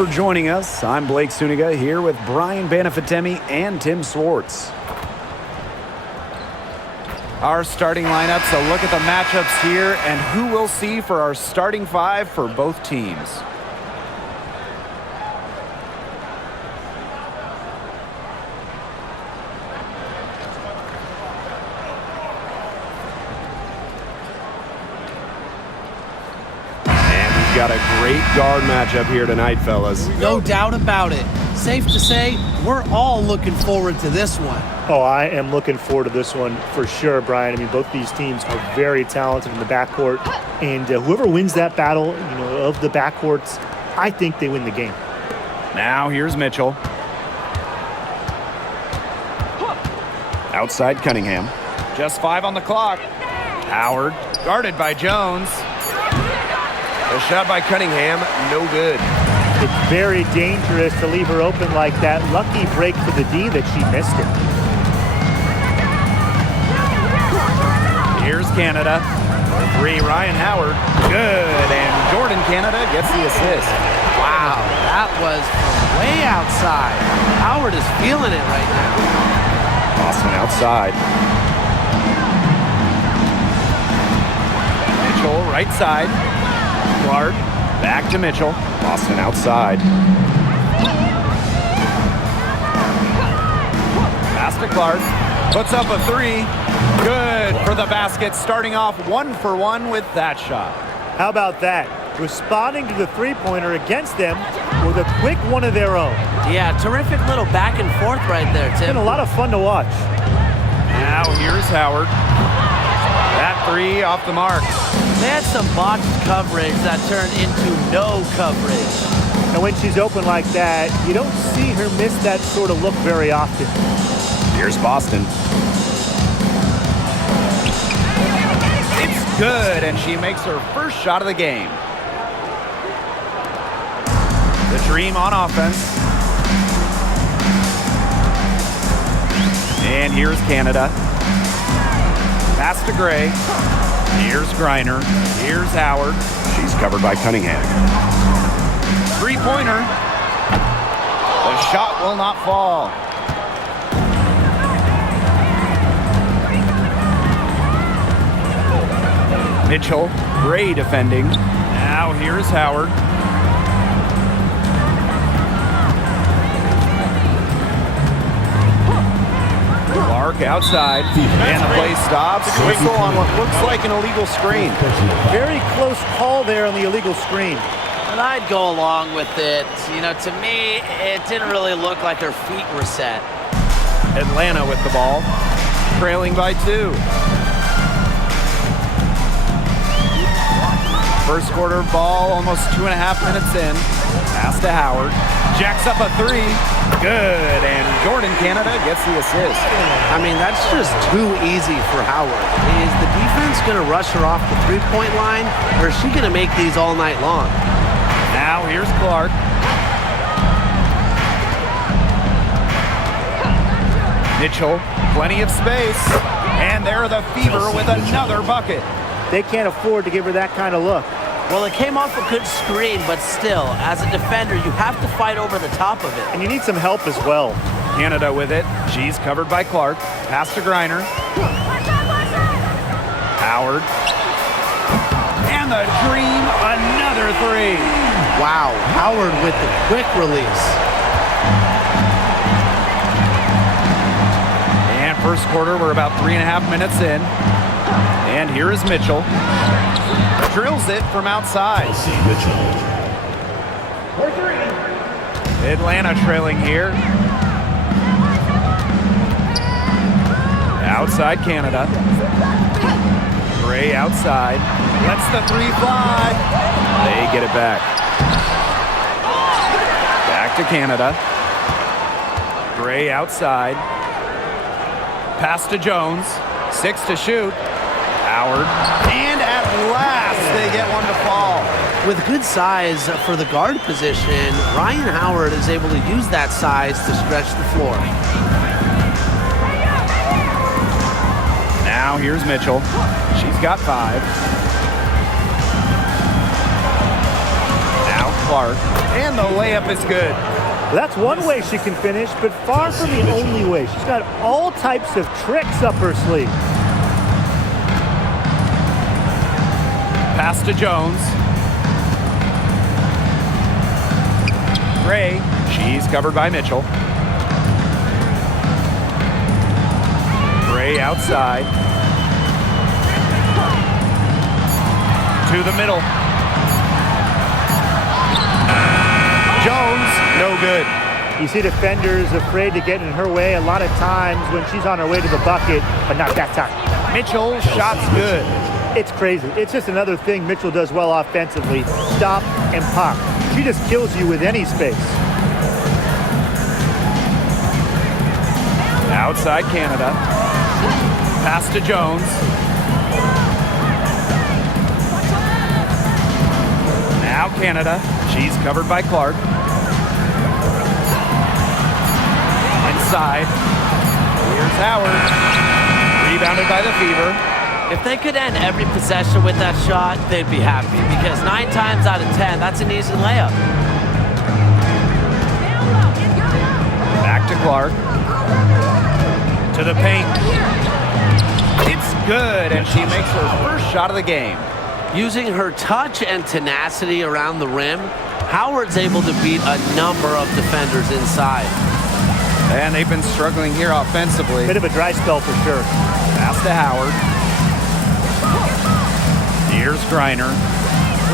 for joining us. I'm Blake Suniga here with Brian Banafitemi and Tim Swartz. Our starting lineups, a look at the matchups here and who we'll see for our starting five for both teams. Got a great guard matchup here tonight, fellas. No doubt about it. Safe to say, we're all looking forward to this one. Oh, I am looking forward to this one for sure, Brian. I mean, both these teams are very talented in the backcourt, and whoever wins that battle, of the backcourts, I think they win the game. Now here's Mitchell. Outside Cunningham. Just 5 on the clock. Howard, guarded by Jones. A shot by Cunningham, no good. It's very dangerous to leave her open like that. Lucky break for the D that she missed it. Here's Canada. For 3, Ryan Howard. Good, and Jordan Canada gets the assist. Wow, that was from way outside. Howard is feeling it right now. Boston outside. Mitchell, right side. Clark, back to Mitchell. Boston outside. Pass to Clark. Puts up a 3. Good for the basket. Starting off 1 for 1 with that shot. How about that? Responding to the three-pointer against them with a quick one of their own. Yeah, terrific little back and forth right there, Tim. It's been a lot of fun to watch. Now here's Howard. That 3 off the mark. They had some botched coverage that turned into no coverage. And when she's open like that, you don't see her miss that sort of look very often. Here's Boston. It's good, and she makes her first shot of the game. The Dream on offense. And here's Canada. Pass to Gray. Here's Griner. Here's Howard. She's covered by Cunningham. Three-pointer. The shot will not fall. Mitchell, Gray defending. Now here's Howard. Clark outside, and the play stops. Whistle on what looks like an illegal screen. Very close call there on the illegal screen. And I'd go along with it. To me, it didn't really look like their feet were set. Atlanta with the ball, trailing by 2. First quarter ball, almost 2.5 minutes in. Pass to Howard. Jacks up a 3. Good, and Jordan Canada gets the assist. I mean, that's just too easy for Howard. Is the defense going to rush her off the three-point line, or is she going to make these all night long? Now here's Clark. Mitchell, plenty of space. And there the Fever with another bucket. They can't afford to give her that kind of look. Well, it came off a good screen, but still, as a defender, you have to fight over the top of it. And you need some help as well. Canada with it. She's covered by Clark. Pass to Griner. Howard. And the Dream, another 3. Wow, Howard with the quick release. And first quarter, we're about 3.5 minutes in. And here is Mitchell. Drills it from outside. Atlanta trailing here. Outside Canada. Gray outside. Lets the 3 fly. They get it back. Back to Canada. Gray outside. Pass to Jones. 6 to shoot. Howard. And at last, they get one to fall. With good size for the guard position, Ryan Howard is able to use that size to stretch the floor. Now here's Mitchell. She's got 5. Now Clark. And the layup is good. That's one way she can finish, but far from the only way. She's got all types of tricks up her sleeve. Pass to Jones. Gray. She's covered by Mitchell. Gray outside. To the middle. Jones, no good. You see defenders afraid to get in her way a lot of times when she's on her way to the bucket, but not that time. Mitchell, shot's good. It's crazy. It's just another thing Mitchell does well offensively. Stop and pop. She just kills you with any space. Outside Canada. Pass to Jones. Now Canada. She's covered by Clark. Inside. Here's Howard. Rebounded by the Fever. If they could end every possession with that shot, they'd be happy because 9 times out of 10, that's an easy layup. Back to Clark. To the paint. It's good, and she makes her first shot of the game. Using her touch and tenacity around the rim, Howard's able to beat a number of defenders inside. And they've been struggling here offensively. Bit of a dry spell for sure. Pass to Howard. Here's Griner.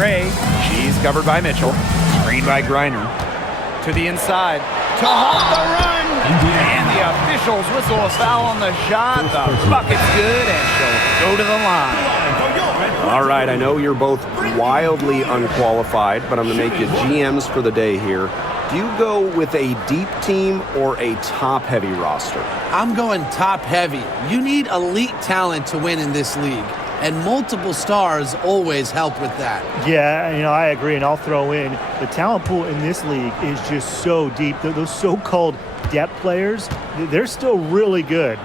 Ray, she's covered by Mitchell. Screened by Griner. To the inside. To halt the run! And the officials whistle a foul on the shot. The bucket's good, and she'll go to the line. All right, I know you're both wildly unqualified, but I'm going to make you GMs for the day here. Do you go with a deep team or a top-heavy roster? I'm going top-heavy. You need elite talent to win in this league, and multiple stars always help with that. Yeah, I agree, and I'll throw in the talent pool in this league is just so deep. Those so-called depth players, they're still really good.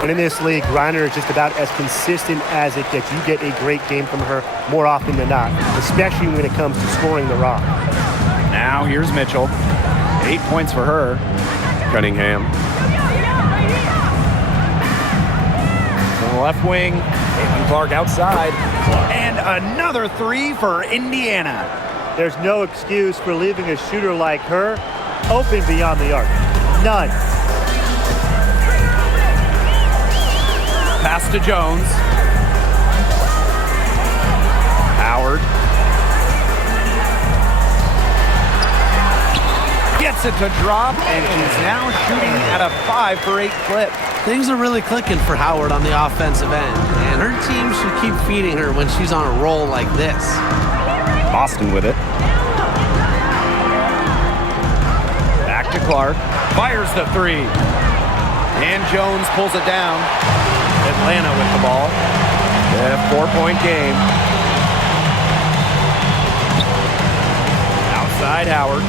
And in this league, Griner is just about as consistent as it gets. You get a great game from her more often than not, especially when it comes to scoring the rock. Now here's Mitchell. 8 points for her. Cunningham. To the left wing. Caitlin Clark outside. And another 3 for Indiana. There's no excuse for leaving a shooter like her open beyond the arc. None. Pass to Jones. Howard. Gets it to drop, and she's now shooting at a 5 for 8 clip. Things are really clicking for Howard on the offensive end, and her team should keep feeding her when she's on a roll like this. Boston with it. Back to Clark. Fires the 3. And Jones pulls it down. Atlanta with the ball. A 4-point game. Outside Howard.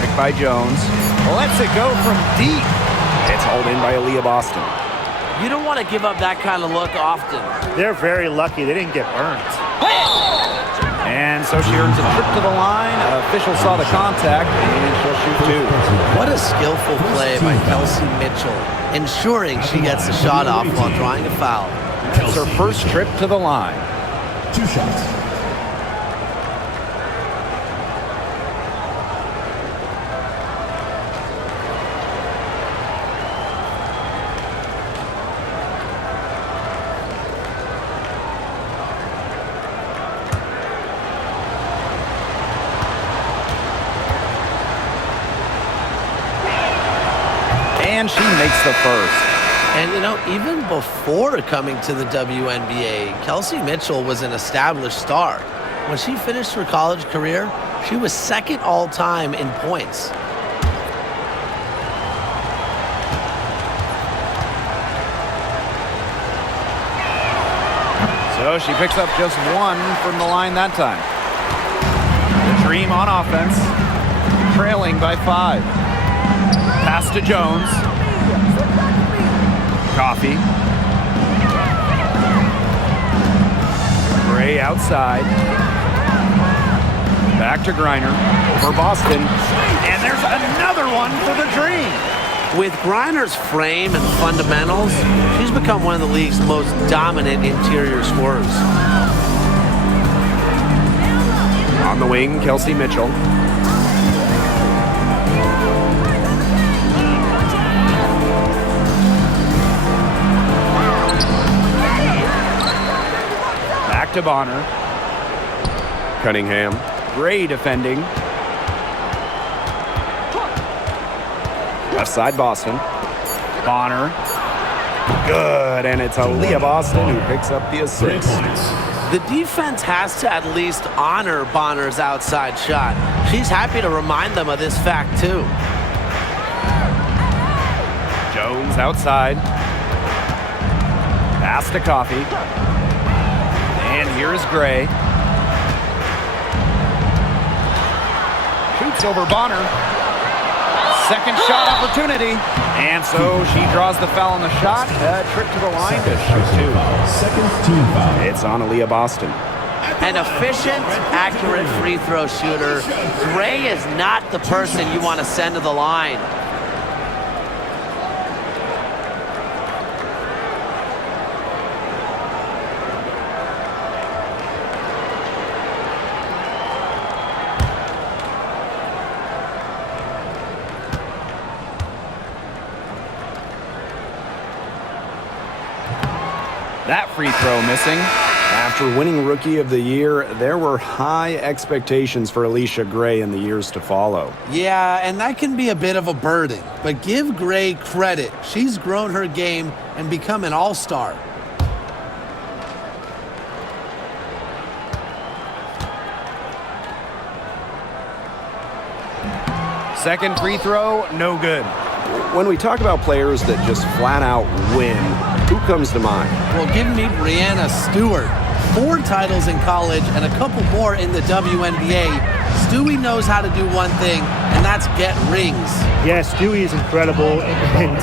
Picked by Jones. Lets it go from deep. It's hauled in by Aaliyah Boston. You don't want to give up that kind of look often. They're very lucky they didn't get burnt. And so she earns a trip to the line. Official saw the contact, and she'll shoot 2. What a skillful play by Kelsey Mitchell, ensuring she gets the shot off while drawing a foul. It's her first trip to the line. 2 shots. And she makes the first. And, even before coming to the WNBA, Kelsey Mitchell was an established star. When she finished her college career, she was second all-time in points. So she picks up just 1 from the line that time. The Dream on offense, trailing by 5. Pass to Jones. Coffee. Gray outside. Back to Griner for Boston. And there's another one for the Dream. With Griner's frame and fundamentals, she's become one of the league's most dominant interior scorers. On the wing, Kelsey Mitchell. Back to Bonner. Cunningham. Gray defending. Left side, Boston. Bonner. Good, and it's Aaliyah Boston who picks up the assist. The defense has to at least honor Bonner's outside shot. She's happy to remind them of this fact, too. Jones outside. Pass to Coffee. And here's Gray. Shoots over Bonner. Second shot opportunity. And so she draws the foul on the shot. A trip to the line to shoot two. Second team foul. It's on Aaliyah Boston. An efficient, accurate free throw shooter. Gray is not the person you want to send to the line. That free throw missing. After winning Rookie of the Year, there were high expectations for Alicia Gray in the years to follow. Yeah, and that can be a bit of a burden. But give Gray credit. She's grown her game and become an all-star. Second free throw, no good. When we talk about players that just flat out win, who comes to mind? Well, give me Brianna Stewart. 4 titles in college and a couple more in the WNBA. Stewie knows how to do one thing, and that's get rings. Yeah, Stewie is incredible, and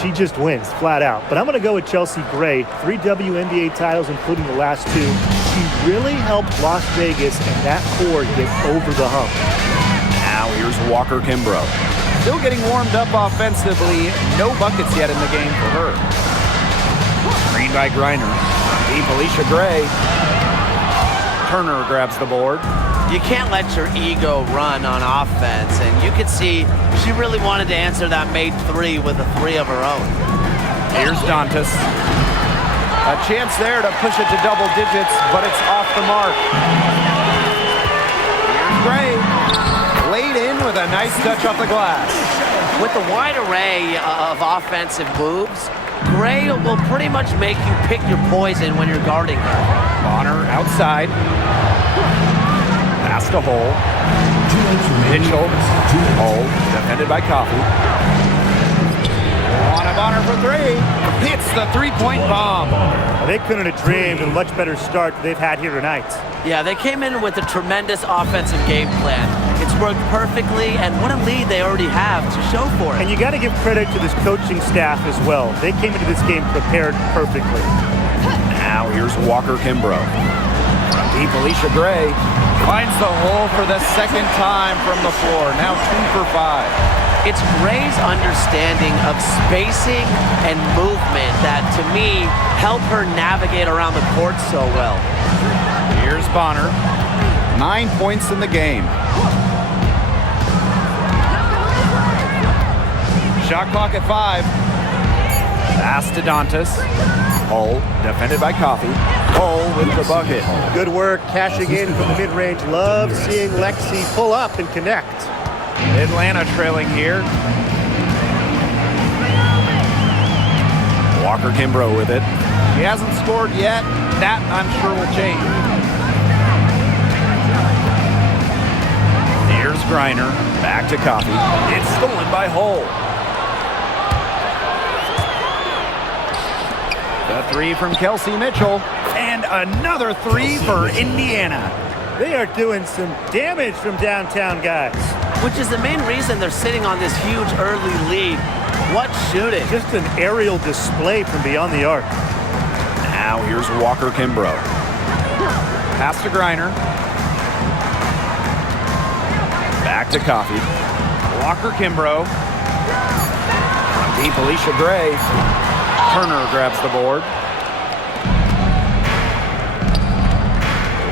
she just wins, flat out. But I'm going to go with Chelsea Gray. 3 WNBA titles, including the last 2. She really helped Las Vegas and that core get over the hump. Now here's Walker Kimbrough. Still getting warmed up offensively. No buckets yet in the game for her. Screen by Griner. Deep Alicia Gray. Turner grabs the board. You can't let your ego run on offense, and you could see she really wanted to answer that made 3 with a 3 of her own. Here's Dantas. A chance there to push it to double digits, but it's off the mark. Here's Gray. Laid in with a nice touch off the glass. With a wide array of offensive moves, Gray will pretty much make you pick your poison when you're guarding her. Bonner outside. Pass to Hole. Mitchell. Hole defended by Coffee. On a Bonner for 3. Hits the three-point bomb. They couldn't have dreamed of a much better start they've had here tonight. Yeah, they came in with a tremendous offensive game plan. It's worked perfectly, and what a lead they already have to show for it. And you got to give credit to this coaching staff as well. They came into this game prepared perfectly. Now here's Walker Kimbrough. From deep, Alicia Gray finds the hole for the second time from the floor. Now 2 for 5. It's Gray's understanding of spacing and movement that, to me, help her navigate around the court so well. Here's Bonner. 9 points in the game. Shot clock at 5. Pass to Dantas. Hole defended by Coffee. Hole with the bucket. Good work cashing in from the mid-range. Love seeing Lexi pull up and connect. Atlanta trailing here. Walker Kimbrough with it. She hasn't scored yet. That, I'm sure, will change. Here's Griner. Back to Coffee. It's stolen by Hole. The 3 from Kelsey Mitchell. And another 3 for Indiana. They are doing some damage from downtown, guys. Which is the main reason they're sitting on this huge early lead. What shooting. Just an aerial display from beyond the arc. Now here's Walker Kimbrough. Pass to Griner. Back to Coffey. Walker Kimbrough. From deep, Alicia Gray. Turner grabs the board.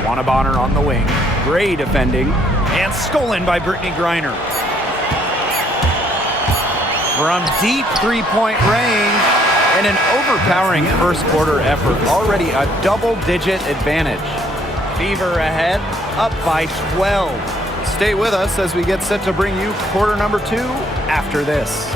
Juana Bonner on the wing. Gray defending. And stolen by Brittany Griner. From deep three-point range. And an overpowering first quarter effort. Already a double-digit advantage. Fever ahead, up by 12. Stay with us as we get set to bring you quarter number 2 after this.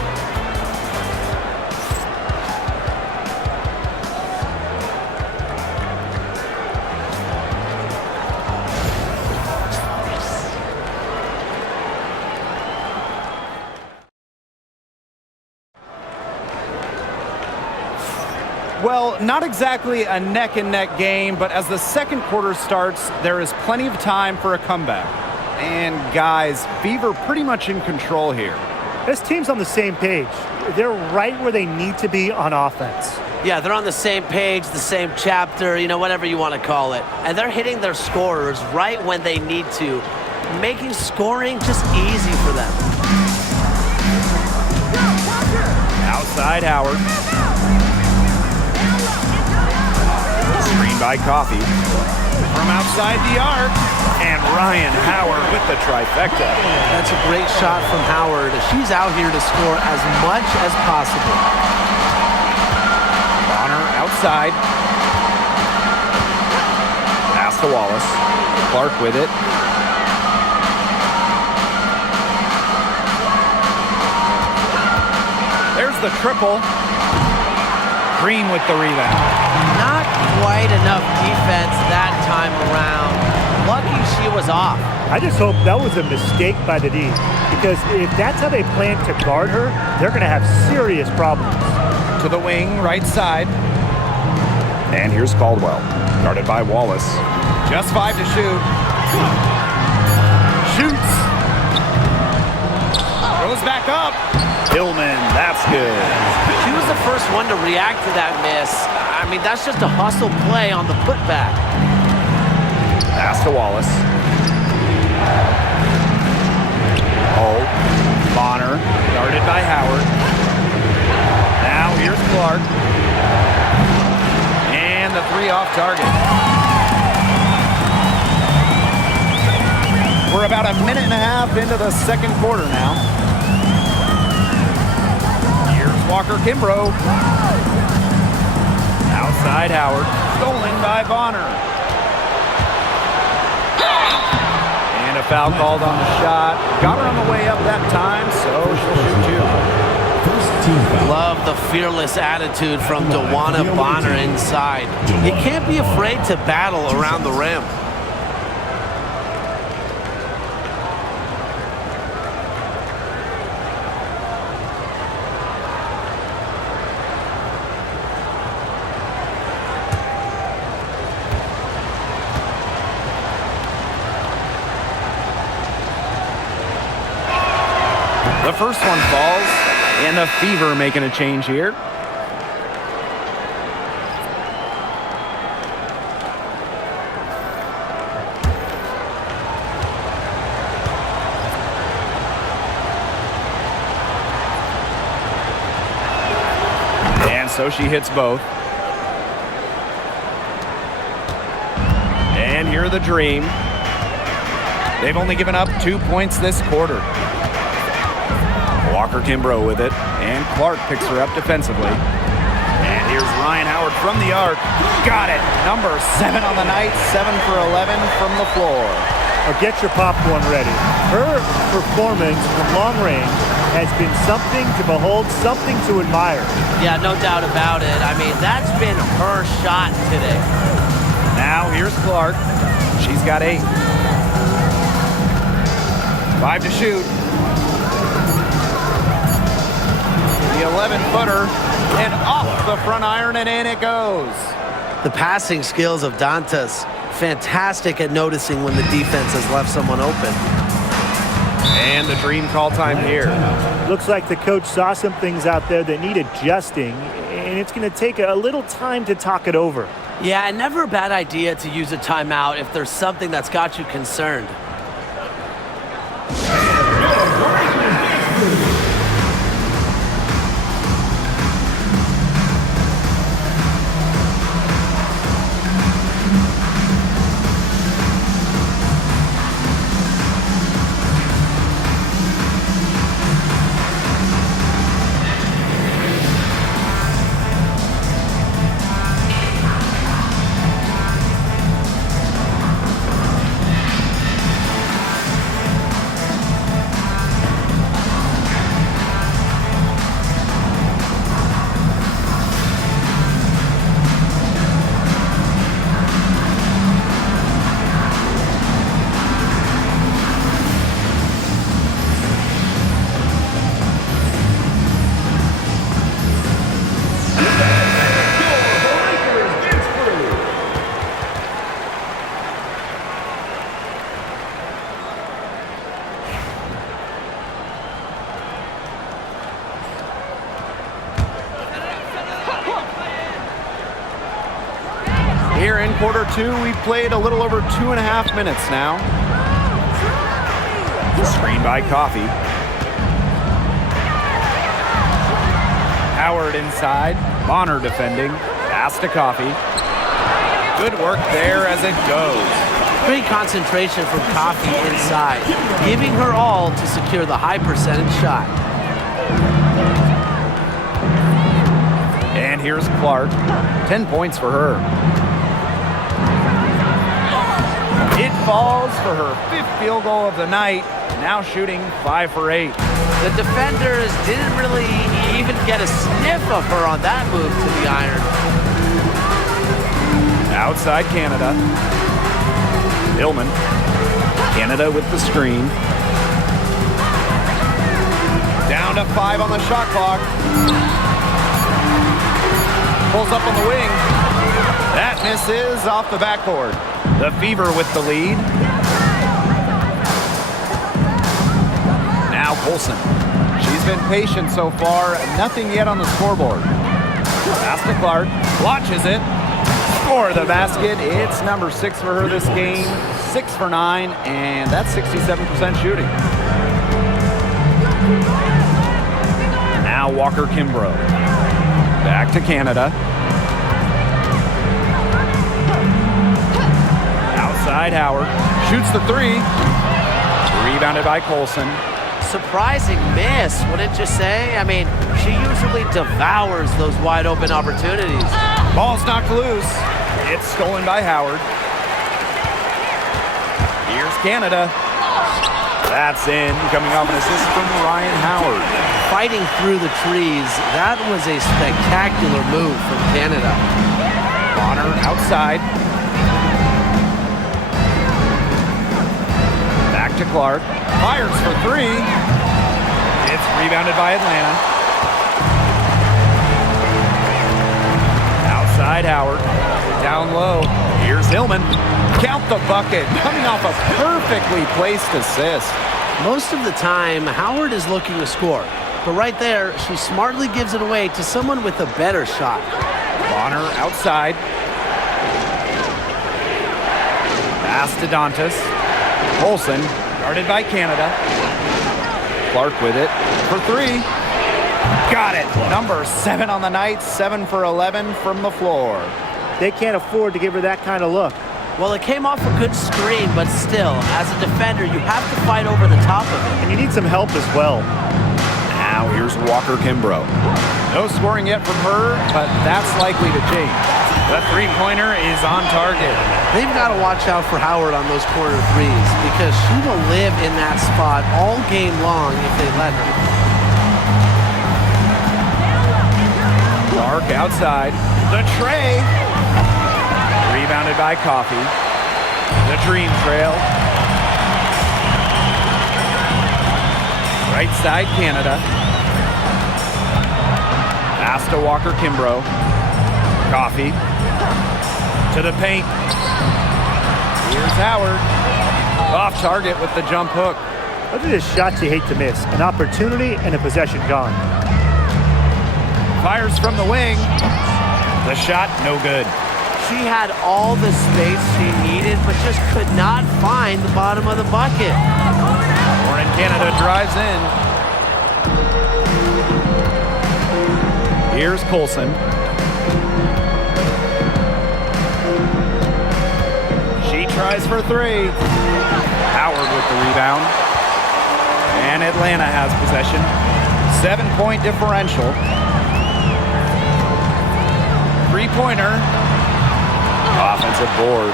Well, not exactly a neck-and-neck game, but as the second quarter starts, there is plenty of time for a comeback. And guys, Fever pretty much in control here. This team's on the same page. They're right where they need to be on offense. Yeah, they're on the same page, the same chapter, whatever you want to call it. And they're hitting their scorers right when they need to, making scoring just easy for them. Outside Howard. Screen by Coffey. From outside the arc. And Ryan Howard with the trifecta. That's a great shot from Howard. She's out here to score as much as possible. Bonner outside. Pass to Wallace. Clark with it. There's the triple. Green with the rebound. Not quite enough defense that time around. Lucky she was off. I just hope that was a mistake by the D, because if that's how they plan to guard her, they're going to have serious problems. To the wing, right side. And here's Caldwell. Guarded by Wallace. Just 5 to shoot. Shoots. Goes back up. Tillman, that's good. She was the first one to react to that miss. I mean, that's just a hustle play on the putback. Pass to Wallace. Oh, Bonner, guarded by Howard. Now here's Clark. And the 3 off target. We're about a minute and a half into the second quarter now. Here's Walker Kimbrough. Outside Howard, stolen by Bonner. And a foul called on the shot. Got her on the way up that time, so she'll shoot 2. Love the fearless attitude from Juana Bonner inside. You can't be afraid to battle around the rim. The first one falls, and the Fever making a change here. And so she hits both. And here are the Dream. They've only given up 2 points this quarter. Walker Kimbrough with it, and Clark picks her up defensively. And here's Ryan Howard from the arc. Got it. Number 7 on the night, 7 for 11 from the floor. Now get your popcorn ready. Her performance from long range has been something to behold, something to admire. Yeah, no doubt about it. I mean, that's been her shot today. Now here's Clark. She's got 8. 5 to shoot. The 11-footer, and off the front iron, and in it goes. The passing skills of Dantas, fantastic at noticing when the defense has left someone open. And the dream call time here. Looks like the coach saw some things out there that need adjusting, and it's going to take a little time to talk it over. Yeah, and never a bad idea to use a timeout if there's something that's got you concerned. Here in quarter two, we've played a little over 2.5 minutes now. Screen by Coffee. Howard inside. Bonner defending. Pass to Coffee. Good work there as it goes. Great concentration from Coffee inside, giving her all to secure the high percentage shot. And here's Clark. 10 points for her. It falls for her 5th field goal of the night. Now shooting 5 for 8. The defenders didn't really even get a sniff of her on that move to the iron. Outside Canada. Hillman. Canada with the screen. Down to 5 on the shot clock. Pulls up on the wing. That misses off the backboard. The Fever with the lead. Now Colson. She's been patient so far. Nothing yet on the scoreboard. Pass to Clark. Launches it. For the basket. It's number 6 for her this game. 6 for 9. And that's 67% shooting. Now Walker Kimbrough. Back to Canada. Outside Howard. Shoots the 3. Rebounded by Colson. Surprising miss, wouldn't you say? I mean, she usually devours those wide open opportunities. Ball's knocked loose. It's stolen by Howard. Here's Canada. That's in, coming off an assist from Ryan Howard. Fighting through the trees, that was a spectacular move from Canada. Bonner outside. Back to Clark. Fires for 3. It's rebounded by Atlanta. Outside Howard. Down low. Here's Hillman. Count the bucket. Coming off a perfectly placed assist. Most of the time, Howard is looking to score. But right there, she smartly gives it away to someone with a better shot. Bonner outside. Pass to Dantas. Olsen, guarded by Canada. Clark with it for 3. Got it. Number 7 on the night. 7 for 11 from the floor. They can't afford to give her that kind of look. Well, it came off a good screen, but still, as a defender, you have to fight over the top of it. And you need some help as well. Now here's Walker Kimbrough. No scoring yet from her, but that's likely to change. The three-pointer is on target. They've got to watch out for Howard on those corner threes because she will live in that spot all game long if they let her. Clark outside. The tray. Rebounded by Coffee. The dream trail. Right side Canada. Pass to Walker Kimbrough. Coffee. To the paint. Here's Howard. Off target with the jump hook. Those are just shots you hate to miss. An opportunity and a possession gone. Fires from the wing. The shot, no good. She had all the space she needed, but just could not find the bottom of the bucket. Warren Canada drives in. Here's Colson. She tries for three. Howard with the rebound. And Atlanta has possession. 7-point differential. Three-pointer. Offensive board.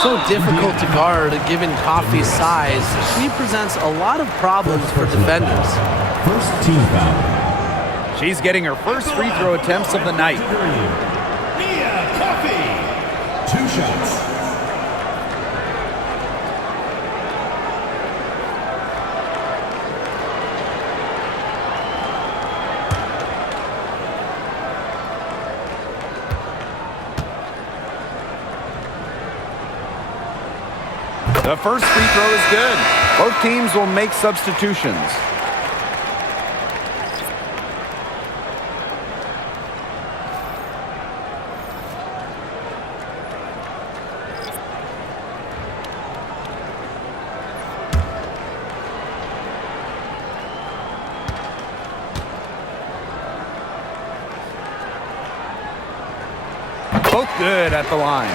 So difficult to guard given Coffey's size. She presents a lot of problems for defenders. First team foul. She's getting her first free throw attempts of the night. Nia Coffey. 2 shots. The first free throw is good. Both teams will make substitutions. Both good at the line.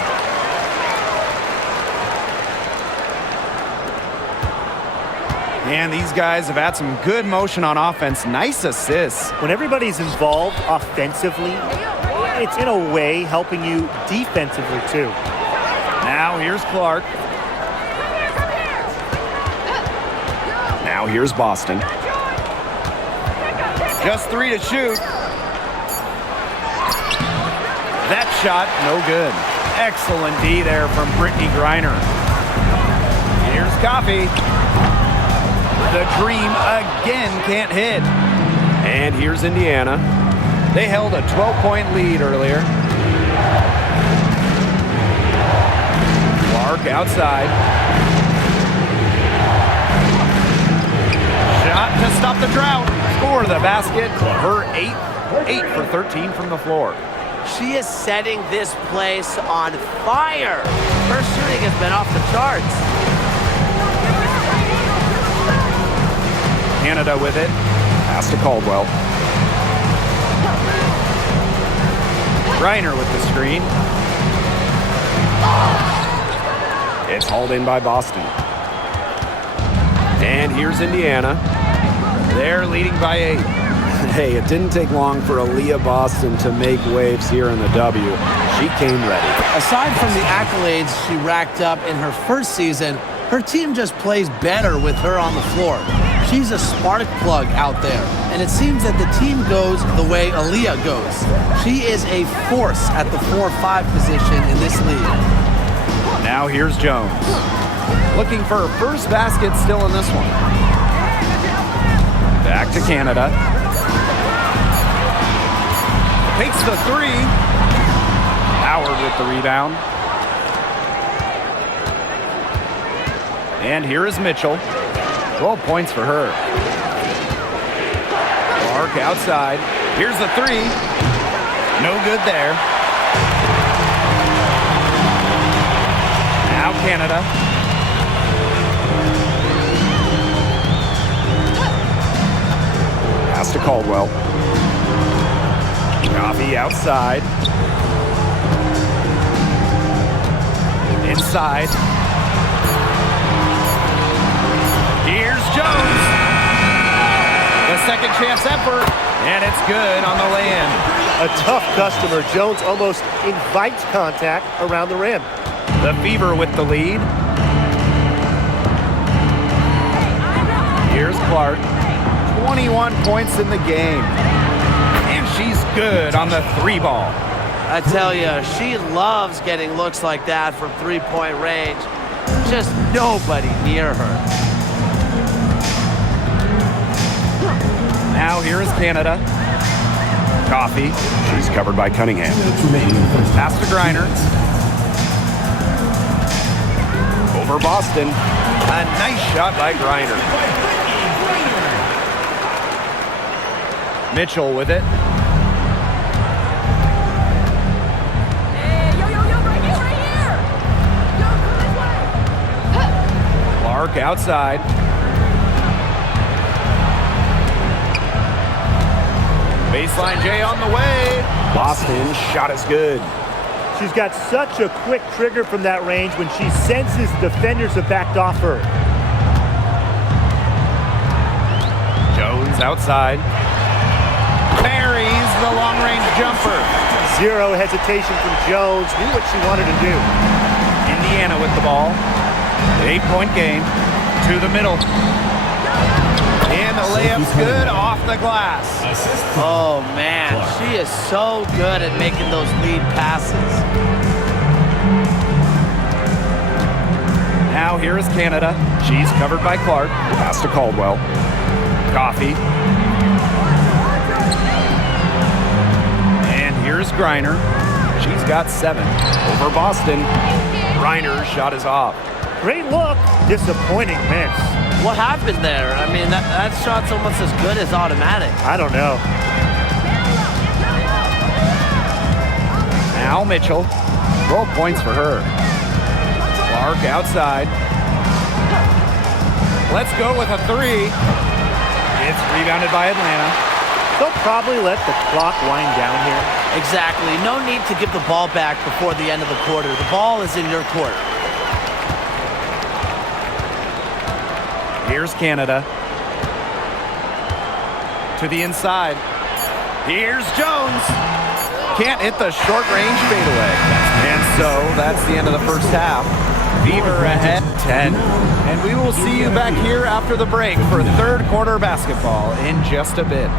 And these guys have had some good motion on offense. Nice assists. When everybody's involved offensively, it's in a way helping you defensively too. Now here's Clark. Now here's Boston. Just 3 to shoot. That shot, no good. Excellent D there from Brittany Griner. Here's Coffey. The Dream again can't hit. And here's Indiana. They held a 12-point lead earlier. Clark outside. Shot to stop the drought. Score the basket. Her 8 for 13 from the floor. She is setting this place on fire. Her shooting has been off the charts. Canada with it. Pass to Caldwell. Griner with the screen. It's hauled in by Boston. And here's Indiana. They're leading by 8. Hey, it didn't take long for Aaliyah Boston to make waves here in the W. She came ready. Aside from the accolades she racked up in her first season, her team just plays better with her on the floor. She's a spark plug out there, and it seems that the team goes the way Aaliyah goes. She is a force at the 4-5 position in this league. Now here's Jones. Looking for her first basket still in this one. Back to Canada. Takes the 3. Howard with the rebound. And here is Mitchell. 12 points for her. Clark outside. Here's the 3. No good there. Now Canada. Pass to Caldwell. Coffey outside. Inside. Here's Jones. The second chance effort, and it's good on the lay-in. A tough customer. Jones almost invites contact around the rim. The Fever with the lead. Here's Clark. 21 points in the game. And she's good on the 3 ball. I tell you, she loves getting looks like that from 3-point range. Just nobody near her. Now here is Canada. Coffey. She's covered by Cunningham. Pass to Griner. Over Boston. A nice shot by Griner. Mitchell with it. Clark outside. Baseline J on the way. Boston shot is good. She's got such a quick trigger from that range when she senses defenders have backed off her. Jones outside. Buries the long-range jumper. Zero hesitation from Jones. Knew what she wanted to do. Indiana with the ball. 8-point game. To the middle. And the layup's good off the glass. Oh, man. She is so good at making those lead passes. Now here is Canada. She's covered by Clark. Pass to Caldwell. Coffee. And here's Griner. She's got 7. Over Boston. Griner's shot is off. Great look. Disappointing miss. What happened there? I mean, that shot's almost as good as automatic. I don't know. Now Mitchell. 12 points for her. Clark outside. Let's go with a 3. It's rebounded by Atlanta. They'll probably let the clock wind down here. Exactly. No need to give the ball back before the end of the quarter. The ball is in your court. Here's Canada. To the inside. Here's Jones. Can't hit the short-range fadeaway. And so that's the end of the first half. Fever ahead 10. And we will see you back here after the break for third quarter basketball in just a bit.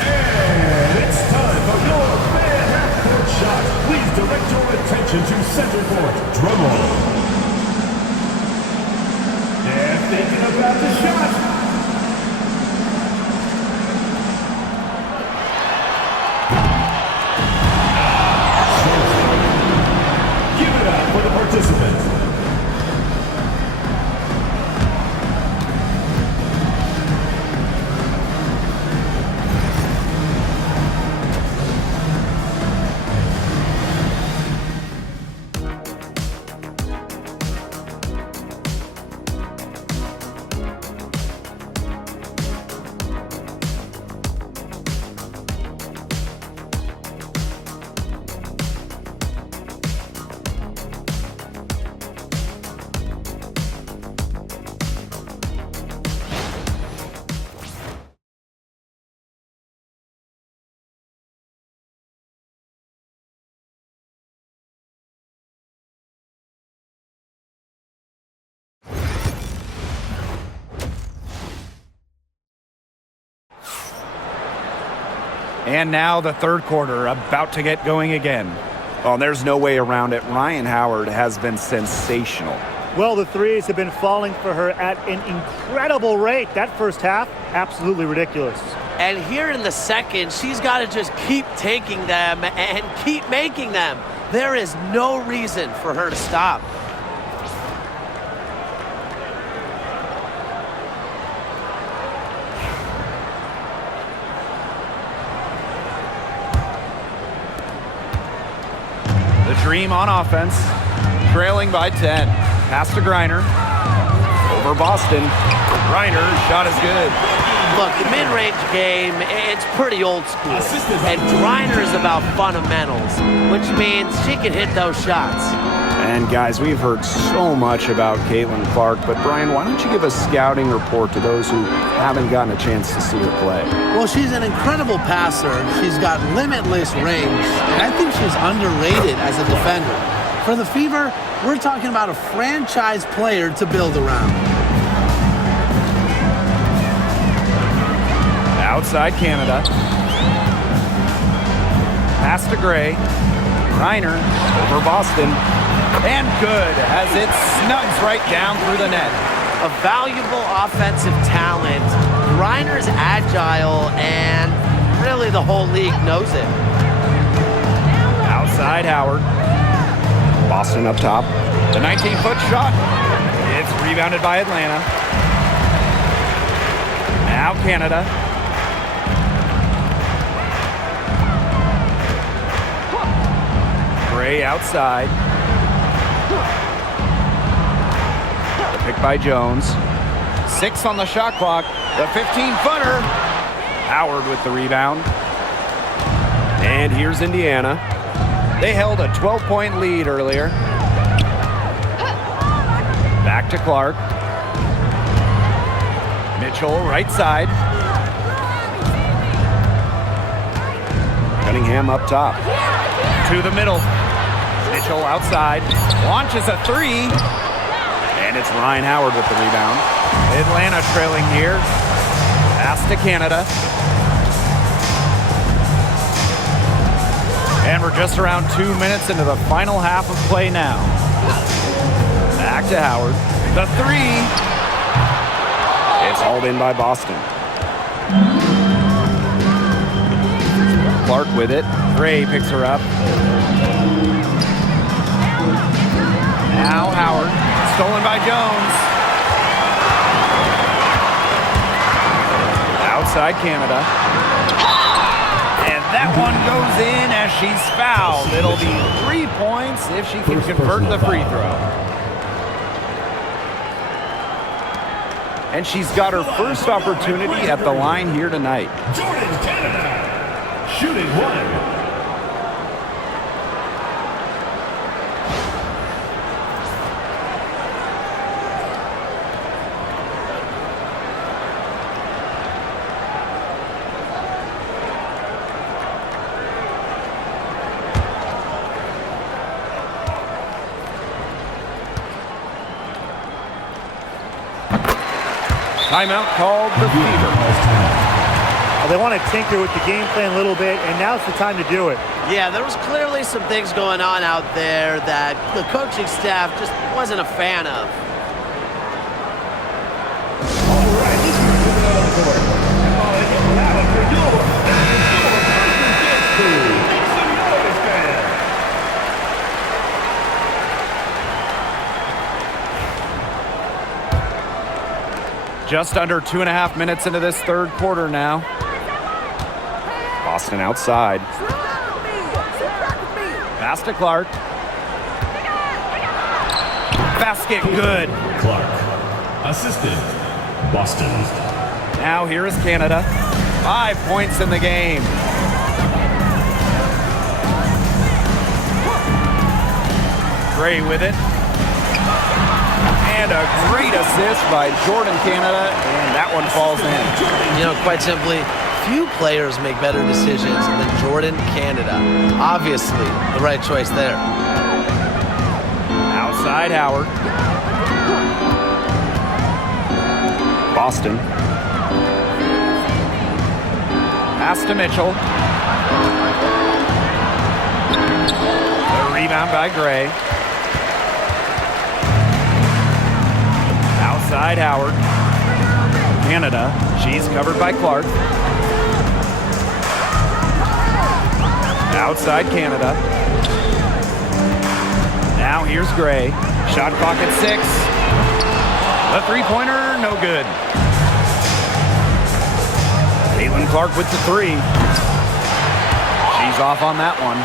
And it's time for your fan half-court shot. Please direct your attention to center court. Drum roll. They're thinking about the shot. Give it up for the participants. And now the third quarter, about to get going again. Oh, there's no way around it. Ryan Howard has been sensational. Well, the threes have been falling for her at an incredible rate. That first half, absolutely ridiculous. And here in the second, she's got to just keep taking them and keep making them. There is no reason for her to stop. The Dream on offense, trailing by 10. Pass to Griner. Over Boston. Griner's shot is good. Look, the mid-range game, it's pretty old school. And Griner is about fundamentals, which means she can hit those shots. And guys, we've heard so much about Caitlin Clark, but Brian, why don't you give a scouting report to those who haven't gotten a chance to see her play? Well, she's an incredible passer. She's got limitless range, and I think she's underrated as a defender. For the Fever, we're talking about a franchise player to build around. Outside Canada. Pass to Gray. Griner over Boston. And good as it snugs right down through the net. A valuable offensive talent. Griner's agile, and really the whole league knows it. Outside Howard. Boston up top. The 19-foot shot. It's rebounded by Atlanta. Now Canada. Gray outside. The pick by Jones. 6 on the shot clock. The 15-footer. Howard with the rebound. And here's Indiana. They held a 12-point lead earlier. Back to Clark. Mitchell, right side. Cunningham up top. To the middle. Mitchell outside. Launches a 3. And it's Ryan Howard with the rebound. Atlanta trailing here. Pass to Canada. And we're just around 2 minutes into the final half of play now. Back to Howard. The 3. It's hauled in by Boston. Clark with it. Gray picks her up. Now Howard. Stolen by Jones. Outside Canada. And that one goes in as she's fouled. It'll be 3 points if she can convert the free throw. And she's got her first opportunity at the line here tonight. Jordan Canada, shooting 1. Timeout called the Fever. Well, they want to tinker with the game plan a little bit, and now's the time to do it. Yeah, there was clearly some things going on out there that the coaching staff just wasn't a fan of. All right, this is moving on court. Now for your Just under 2.5 minutes into this third quarter now. Boston outside. Pass to Clark. Basket good. Clark. Assistant, Boston. Now here is Canada. 5 points in the game. Gray with it. And a great assist by Jordan Canada, and that one falls in. You know, quite simply, few players make better decisions than Jordan Canada. Obviously, the right choice there. Outside Howard. Boston. Pass to Mitchell. The rebound by Gray. Outside Howard. Canada. She's covered by Clark. Outside Canada. Now here's Gray. Shot clock at 6. The three-pointer, no good. Clark with the 3. She's off on that one.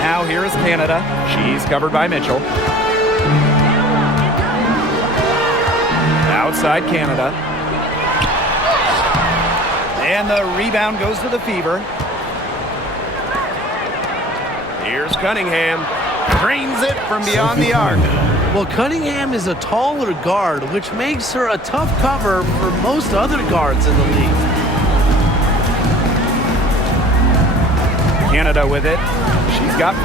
Now here is Canada. She's covered by Mitchell. Outside Canada. And the rebound goes to the Fever. Here's Cunningham. Drains it from beyond the arc. Well, Cunningham is a taller guard, which makes her a tough cover for most other guards in the league. Canada with it. She's got 5.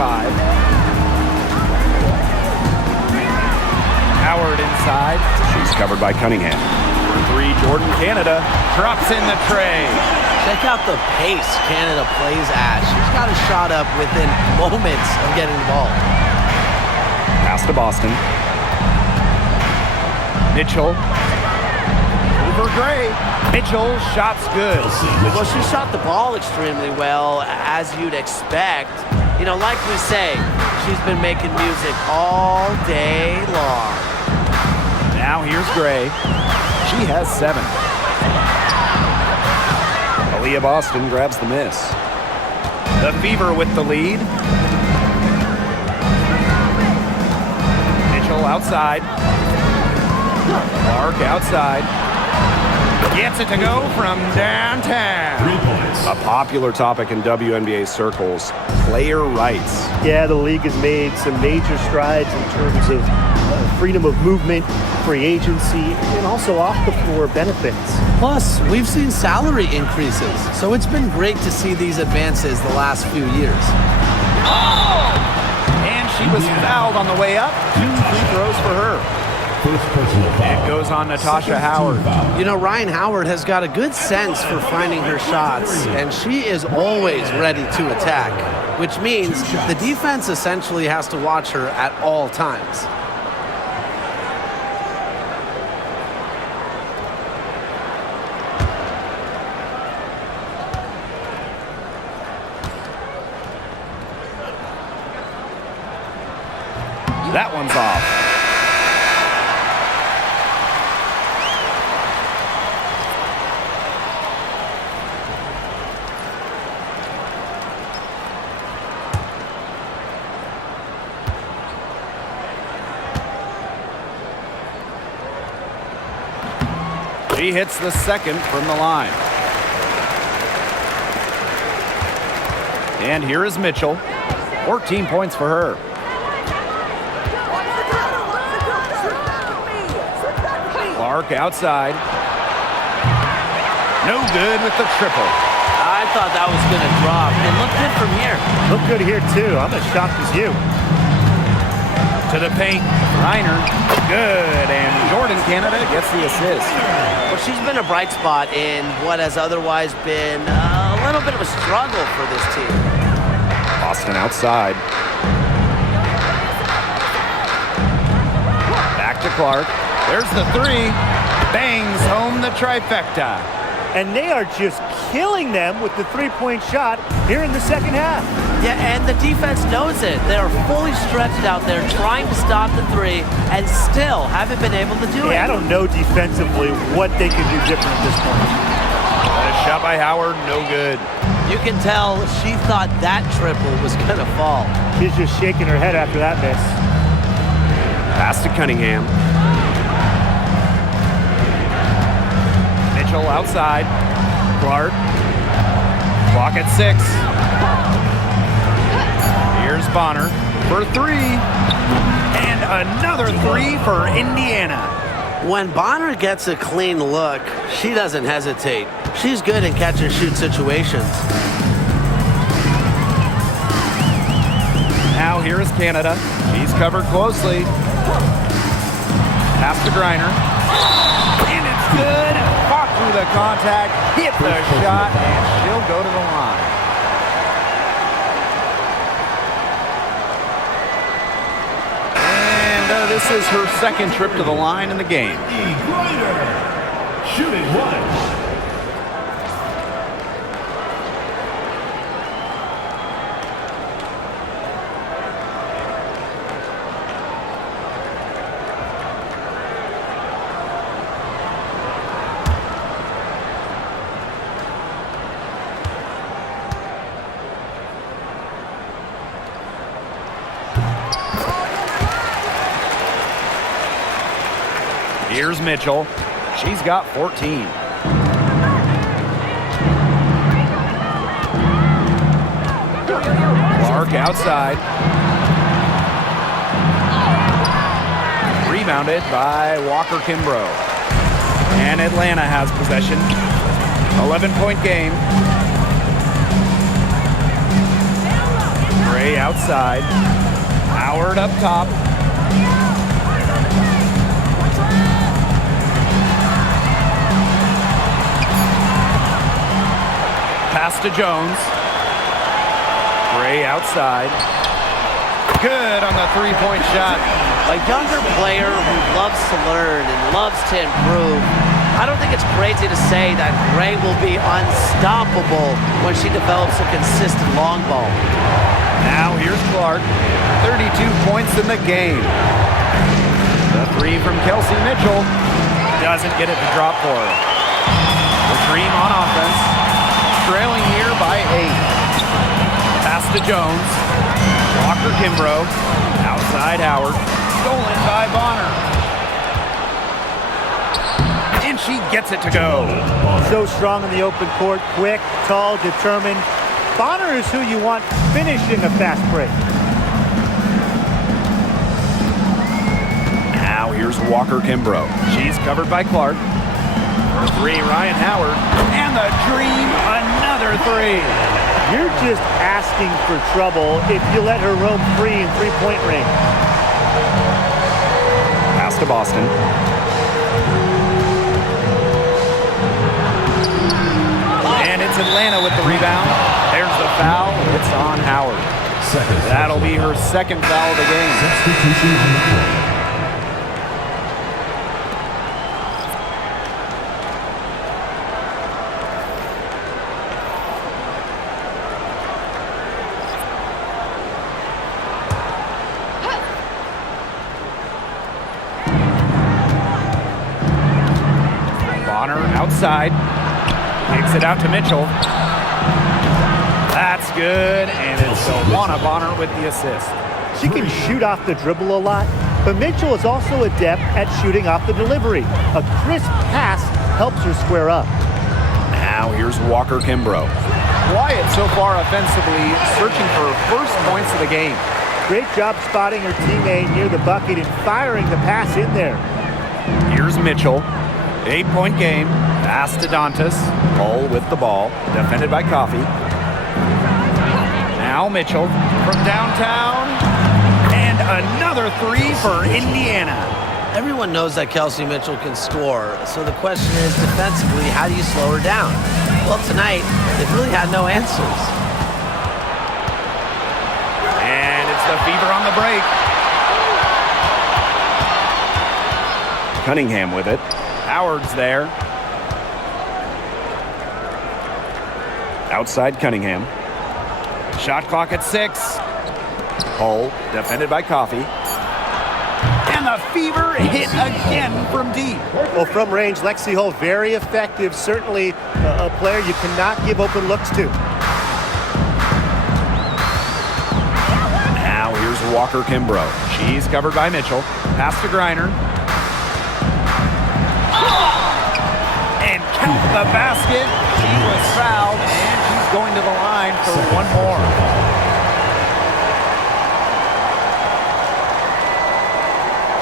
Howard inside. She's covered by Cunningham. For 3, Jordan Canada drops in the tray. Check out the pace Canada plays at. She's got a shot up within moments of getting the ball. Pass to Boston. Mitchell. for Gray. Mitchell, shot's good. Well, she shot the ball extremely well, as you'd expect. You know, like we say, she's been making music all day long. Now here's Gray. She has 7. Aaliyah Boston grabs the miss. The Fever with the lead. Mitchell outside. Clark outside. Gets it to go from downtown. 3 points. A popular topic in WNBA circles, player rights. Yeah, the league has made some major strides in terms of freedom of movement, free agency, and also off-the-floor benefits. Plus, we've seen salary increases, so it's been great to see these advances the last few years. And she was fouled on the way up. 2 free throws for her. First personal foul. It goes on Natasha Howard. You know, Ryan Howard has got a good sense for finding her shots, and she is always ready to attack, which means the defense essentially has to watch her at all times. That one's off. She hits the second from the line. And here is Mitchell. 14 points for her. Clark outside. No good with the triple. I thought that was going to drop. It looked good from here. Look good here, too. I'm as shocked as you. To the paint. Reiner. Good. And Jordan Canada gets the assist. Well, she's been a bright spot in what has otherwise been a little bit of a struggle for this team. Boston outside. Back to Clark. There's the 3. Bangs home the trifecta. And they are just killing them with the three-point shot here in the second half. Yeah, and the defense knows it. They are fully stretched out there trying to stop the 3 and still haven't been able to do it. I don't know defensively what they can do different at this point. A shot by Howard, no good. You can tell she thought that triple was going to fall. She's just shaking her head after that miss. Pass to Cunningham. Mitchell outside. Clark. Clock at 6. Here's Bonner for 3. And another 3 for Indiana. When Bonner gets a clean look, she doesn't hesitate. She's good in catch-and-shoot situations. Now here is Canada. She's covered closely. Pass to Griner. And it's good. Fought through the contact, hit the shot, and she'll go to the line. And this is her second trip to the line in the game. Griner. Shooting 1. Here's Mitchell. She's got 14. Clark outside. Rebounded by Walker Kimbrough. And Atlanta has possession. 11-point game. Gray outside. Howard up top. Pass to Jones. Gray outside. Good on the three-point shot. A younger player who loves to learn and loves to improve. I don't think it's crazy to say that Gray will be unstoppable when she develops a consistent long ball. Now here's Clark. 32 points in the game. The three from Kelsey Mitchell. Doesn't get it to drop for her. The Dream on offense. Trailing here by 8. Pass to Jones. Walker Kimbrough. Outside Howard. Stolen by Bonner. And she gets it to go. So strong in the open court. Quick, tall, determined. Bonner is who you want finishing a fast break. Now here's Walker Kimbrough. She's covered by Clark. For three, Ryan Howard. And the Dream, another three. You're just asking for trouble if you let her roam free in three-point range. Pass to Boston. And it's Atlanta with the rebound. There's the foul. It's on Howard. That'll be her second foul of the game. Substitution on the court. Bonner outside. Kicks it out to Mitchell. That's good, and it's Delwana Bonner with the assist. She can shoot off the dribble a lot, but Mitchell is also adept at shooting off the delivery. A crisp pass helps her square up. Now here's Walker Kimbrough. Quiet so far offensively, searching for first points of the game. Great job spotting her teammate near the bucket and firing the pass in there. Here's Mitchell. 8-point game. Pass to Dantas. Hull with the ball. Defended by Coffey. Now Mitchell from downtown. And another three for Indiana. Everyone knows that Kelsey Mitchell can score, so the question is, defensively, how do you slow her down? Well, tonight, they've really had no answers. And it's the Fever on the break. Cunningham with it. Howard's there. Outside Cunningham. Shot clock at 6. Hull, defended by Coffey. And the Fever hit again from deep. Well, from range, Lexi Hull, very effective. Certainly a player you cannot give open looks to. Now here's Walker Kimbrough. She's covered by Mitchell. Pass to Griner. And count the basket. She was fouled, and she's going to the line for one more.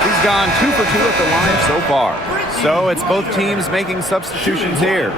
She's gone 2 for 2 at the line so far. So it's both teams making substitutions here.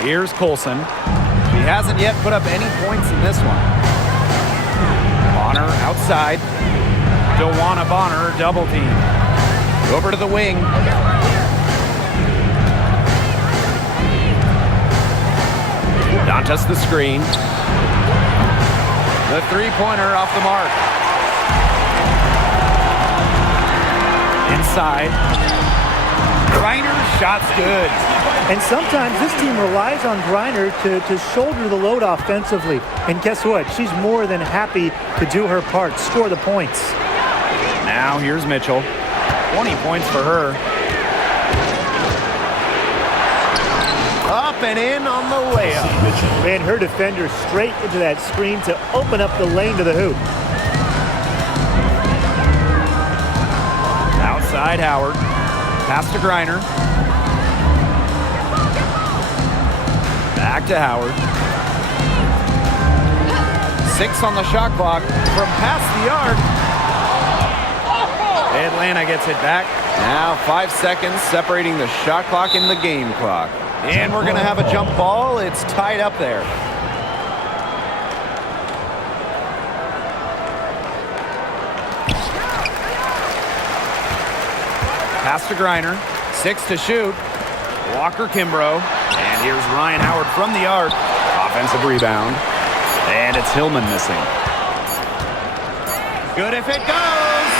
Here's Colson. He hasn't yet put up any points in this one. Bonner outside. Delwana Bonner double team. Over to the wing. Dantas the screen. The three-pointer off the mark. Inside. Griner, shot's good. And sometimes this team relies on Griner to shoulder the load offensively. And guess what? She's more than happy to do her part, score the points. Now here's Mitchell. 20 points for her. Up and in on the layup. Ran her defender straight into that screen to open up the lane to the hoop. Outside Howard. Pass to Griner. Back to Howard. 6 on the shot clock from past the arc. Atlanta gets it back. Now 5 seconds separating the shot clock and the game clock. And we're going to have a jump ball. It's tied up there. Pass to Griner. 6 to shoot. Walker Kimbrough. And here's Ryan Howard from the arc. Offensive rebound. And it's Hillman missing. Good if it goes.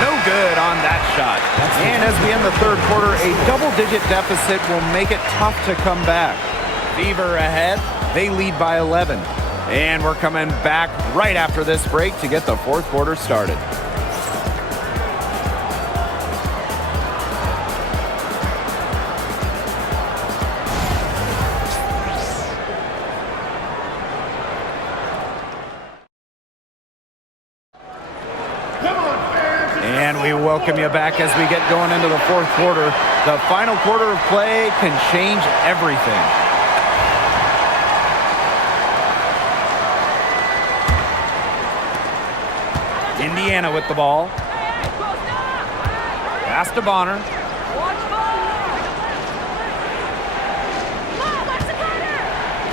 No good on that shot. And as we end the third quarter, a double-digit deficit will make it tough to come back. Fever ahead. They lead by 11. And we're coming back right after this break to get the fourth quarter started. And we welcome you back as we get going into the fourth quarter. The final quarter of play can change everything. Indiana with the ball. Pass to Bonner.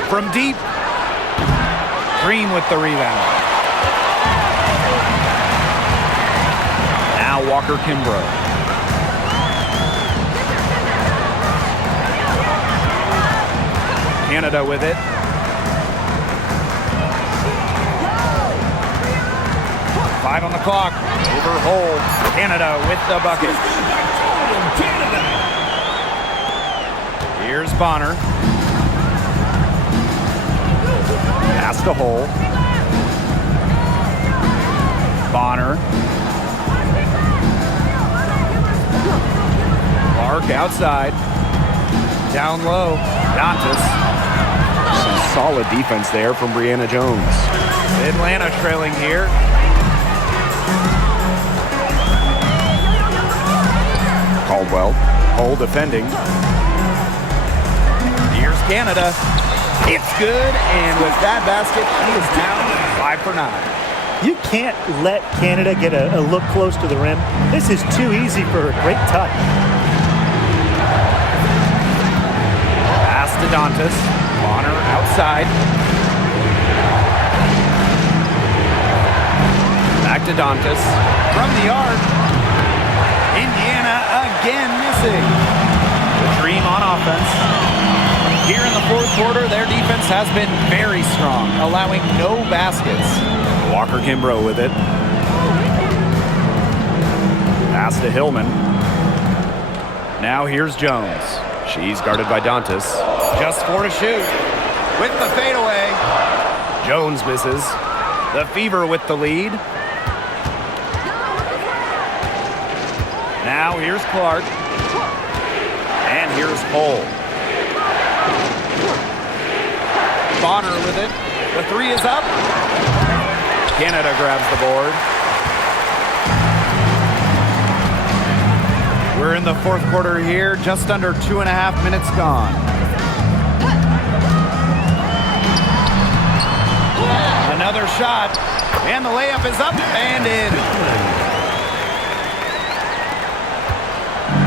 From deep. Green with the rebound. Now Walker Kimbrough. Canada with it. Five on the clock. Over hole. Canada with the bucket. Here's Bonner. Pass to hole. Bonner. Clark outside. Down low. Dantas. Some solid defense there from Brianna Jones. Atlanta trailing here. Caldwell. Hole defending. Here's Canada. It's good, and with that basket, she is now 5 for 9. You can't let Canada get a look close to the rim. This is too easy for her. Great touch. Pass to Dantas. Bonner outside. Back to Dantas. From the arc. Indiana again missing. The Dream on offense. Here in the fourth quarter, their defense has been very strong, allowing no baskets. Walker Kimbrough with it. Pass to Hillman. Now here's Jones. She's guarded by Dantas. Just 4 to shoot. With the fadeaway. Jones misses. The Fever with the lead. Now here's Clark. And here's Cole. Bonner with it. The 3 is up. Canada grabs the board. We're in the fourth quarter here, just under 2.5 minutes gone. Another shot, and the layup is up and in.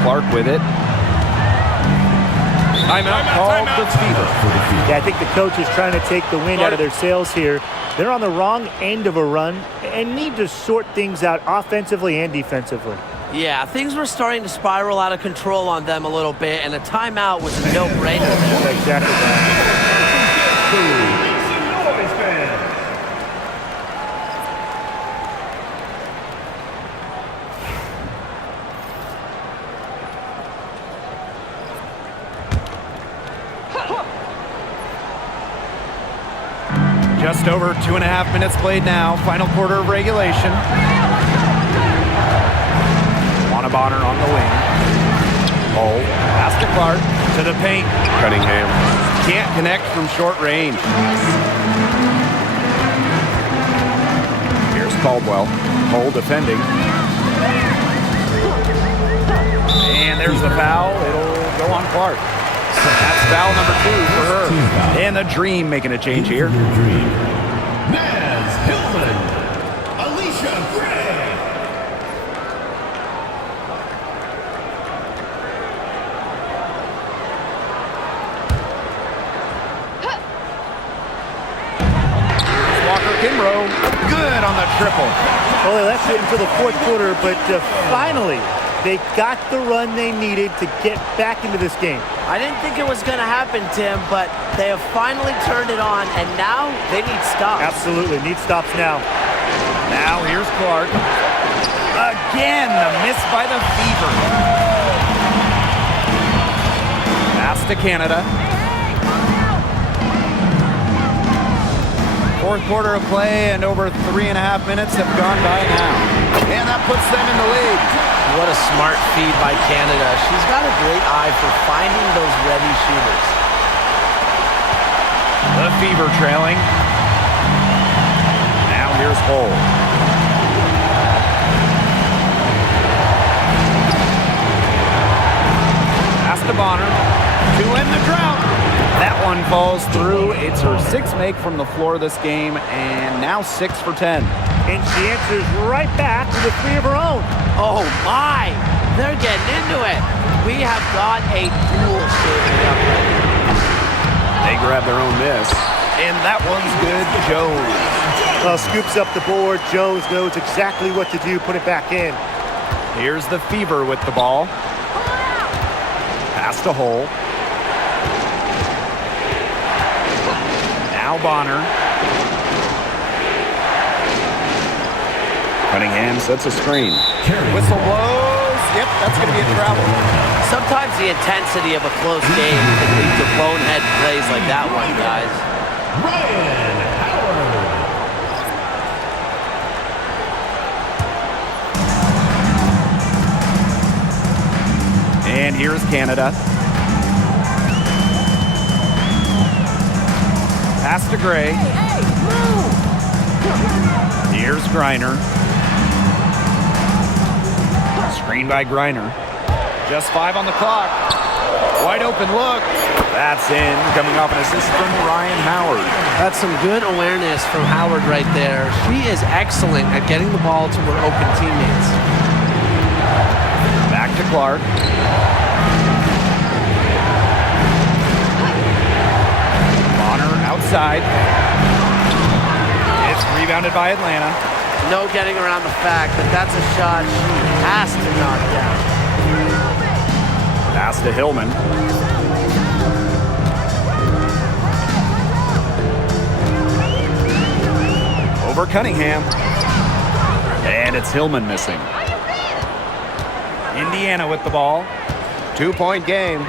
Clark with it. Timeout called the Fever. Yeah, I think the coach is trying to take the wind out of their sails here. They're on the wrong end of a run and need to sort things out offensively and defensively. Yeah, things were starting to spiral out of control on them a little bit, and a timeout was a no-brainer there. Exactly that. Just over 2.5 minutes played now. Final quarter of regulation. Bonner on the wing. Hole. Pass to Clark. To the paint. Cunningham. Can't connect from short range. Here's Caldwell. Hole defending. And there's the foul. It'll go on Clark. That's foul number 2 for her. And the Dream making a change here. Naz Hillman. Alicia Gray. Kimbrough, good on the triple. Well, they left it until the fourth quarter, but finally, they got the run they needed to get back into this game. I didn't think it was going to happen, Tim, but they have finally turned it on, and now they need stops. Absolutely, need stops now. Now here's Clark. Again, the miss by the Fever. Pass to Canada. Fourth quarter of play, and over 3.5 minutes have gone by now. And that puts them in the lead. What a smart feed by Canada. She's got a great eye for finding those ready shooters. The Fever trailing. Now here's Hull. Pass to Bonner to end the drought. That one falls through. It's her sixth make from the floor this game, and now 6 for 10. And she answers right back with 3 of her own. Oh my! They're getting into it. We have got a duel shaping up right now. They grab their own miss. And that one's good. Jones. Well, scoops up the board. Jones knows exactly what to do. Put it back in. Here's the Fever with the ball. Pass to Hull. Now Bonner. Cunningham sets a screen. Whistle blows. Yep, that's going to be a travel. Sometimes the intensity of a close game can lead to bonehead plays like that one, guys. Ryan Howard. And here's Canada. Pass to Gray. Here's Griner. Screen by Griner. Just 5 on the clock. Wide open look. That's in. Coming off an assist from Ryan Howard. That's some good awareness from Howard right there. She is excellent at getting the ball to her open teammates. Back to Clark. Bonner outside. It's rebounded by Atlanta. No getting around the fact that that's a shot she has to knock down. Pass to Hillman. Over Cunningham. And it's Hillman missing. Indiana with the ball. 2-point game.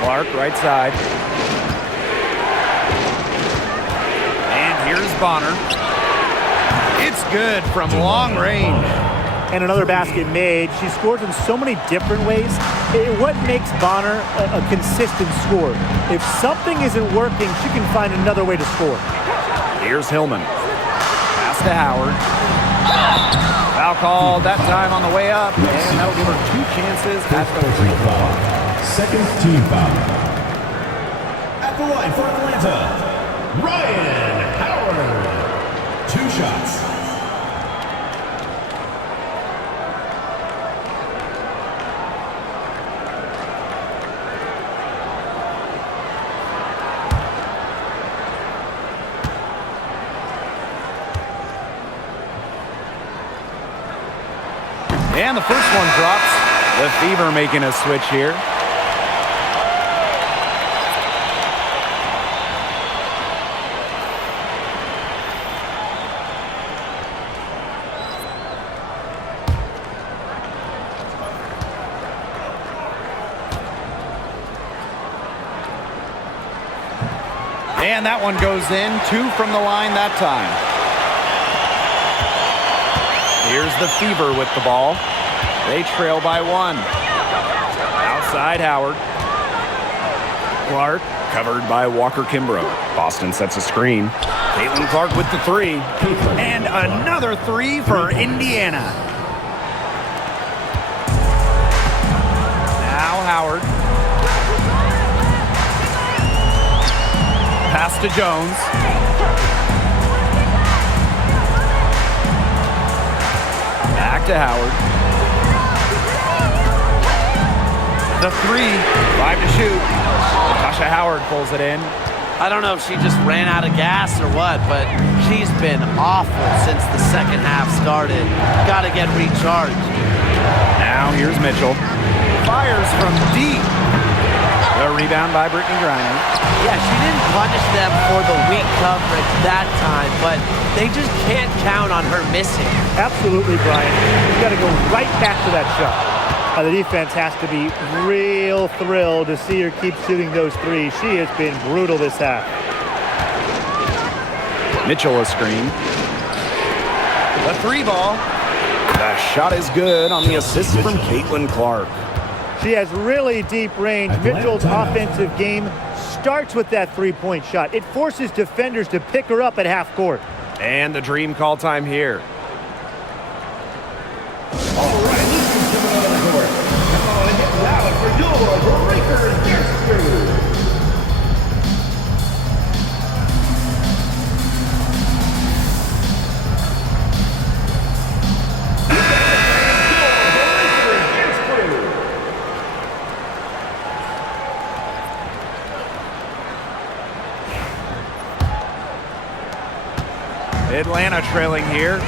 Clark, right side. And here's Bonner. It's good from long range. And another basket made. She scores in so many different ways. What makes Bonner a consistent scorer? If something isn't working, she can find another way to score. Here's Hillman. Pass to Howard. Foul called that time on the way up, and that'll give her 2 chances at the free throw. Second team foul. At the line for Atlanta, Ryan Howard. 2 shots. And the first one drops. The Fever making a switch here. And that one goes in. 2 from the line that time. Here's the Fever with the ball. They trail by 1. Outside Howard. Clark covered by Walker Kimbrough. Boston sets a screen. Clark with the 3. And another 3 for Indiana. Now Howard. Pass to Jones. Back to Howard. The 3, 5 to shoot. Tasha Howard pulls it in. I don't know if she just ran out of gas or what, but she's been awful since the second half started. Got to get recharged. Now here's Mitchell. Fires from deep. The rebound by Brittany Griner. Yeah, she didn't punish them for the weak coverage that time, but they just can't count on her missing. Absolutely, Brian. You've got to go right back to that shot. The defense has to be real thrilled to see her keep shooting those threes. She has been brutal this half. Mitchell a screen. The 3 ball. The shot is good on the assist from Caitlin-Clark. She has really deep range. Mitchell's offensive game starts with that three-point shot. It forces defenders to pick her up at half court. And the dream call time here. All right, this is coming on the court. Come on and get loud for your breaker dance crew. Atlanta trailing here.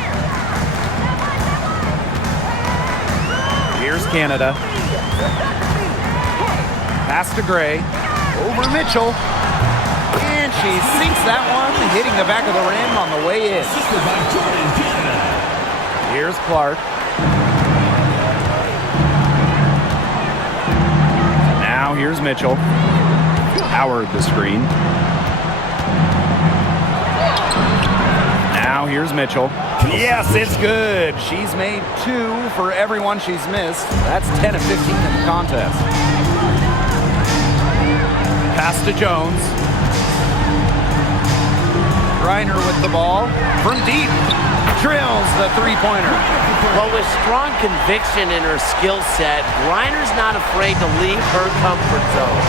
Here's Canada. Pass to Gray. Over Mitchell. And she sinks that one, hitting the back of the rim on the way in. Here's Clark. Now here's Mitchell. Howard the screen. Now here's Mitchell. Yes, it's good. She's made 2 for everyone she's missed. That's 10 of 15 in the contest. Pass to Jones. Griner with the ball. From deep. Drills the three-pointer. Well, with strong conviction in her skill set, Griner's not afraid to leave her comfort zone.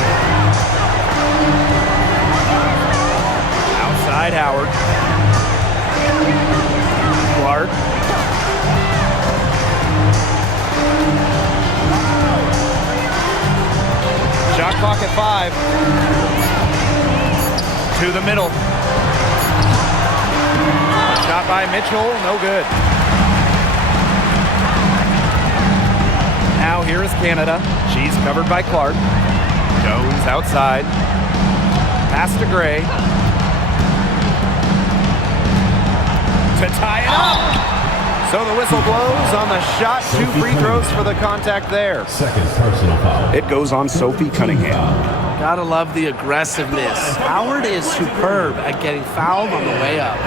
Outside Howard. Clark. Shot clock at 5. To the middle. Shot by Mitchell, no good. Now here is Canada. She's covered by Clark. Jones outside. Pass to Gray. To tie it up. So the whistle blows on the shot. 2 free throws for the contact there. Second personal foul. It goes on Sophie Cunningham. Gotta love the aggressiveness. Howard is superb at getting fouled on the way up.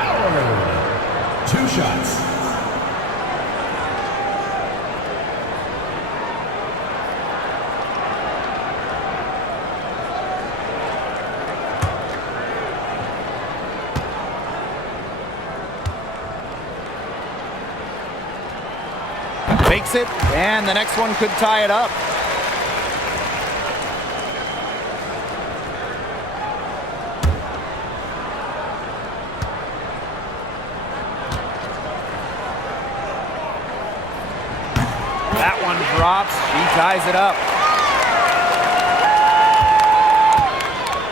2 shots. Makes it, and the next one could tie it up. That one drops. She ties it up.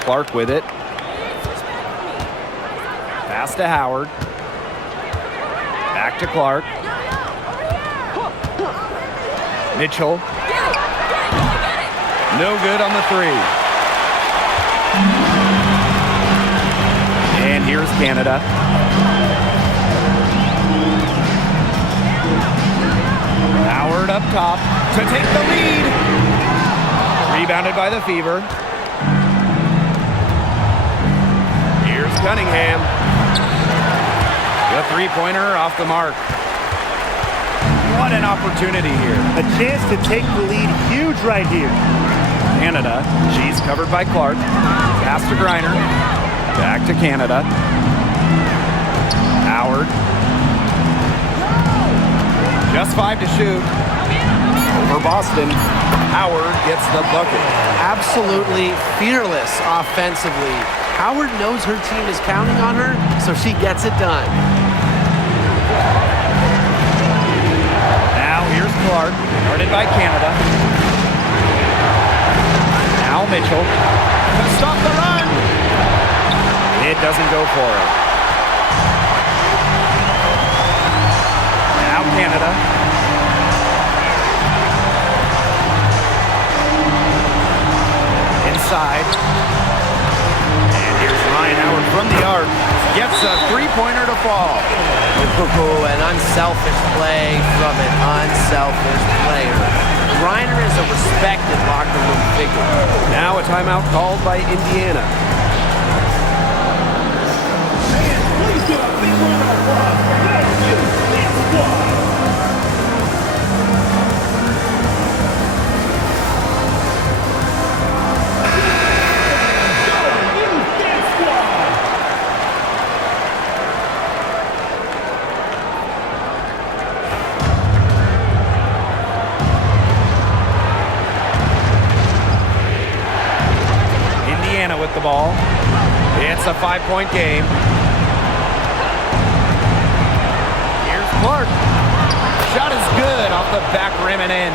Clark with it. Pass to Howard. Back to Clark. Mitchell. No good on the 3. And here's Canada. Howard up top to take the lead. Rebounded by the Fever. Here's Cunningham. The three-pointer off the mark. What an opportunity here. A chance to take the lead, huge right here. Canada, she's covered by Clark. Pass to Griner. Back to Canada. Howard. Just 5 to shoot. Over Boston. Howard gets the bucket. Absolutely fearless offensively. Howard knows her team is counting on her, so she gets it done. Here's Clark, guarded by Canada. Now Mitchell. Stop the run. It doesn't go for her. Now Canada. Inside. And here's Ryan Howard from the arc. Gets a three-pointer to fall. Ooh, an unselfish play from an unselfish player. Reiner is a respected locker room figure. Now a timeout called by Indiana. Please give a big round of applause for Memphis squad. With the ball. It's a 5-point game. Here's Clark. Shot is good off the back rim and in.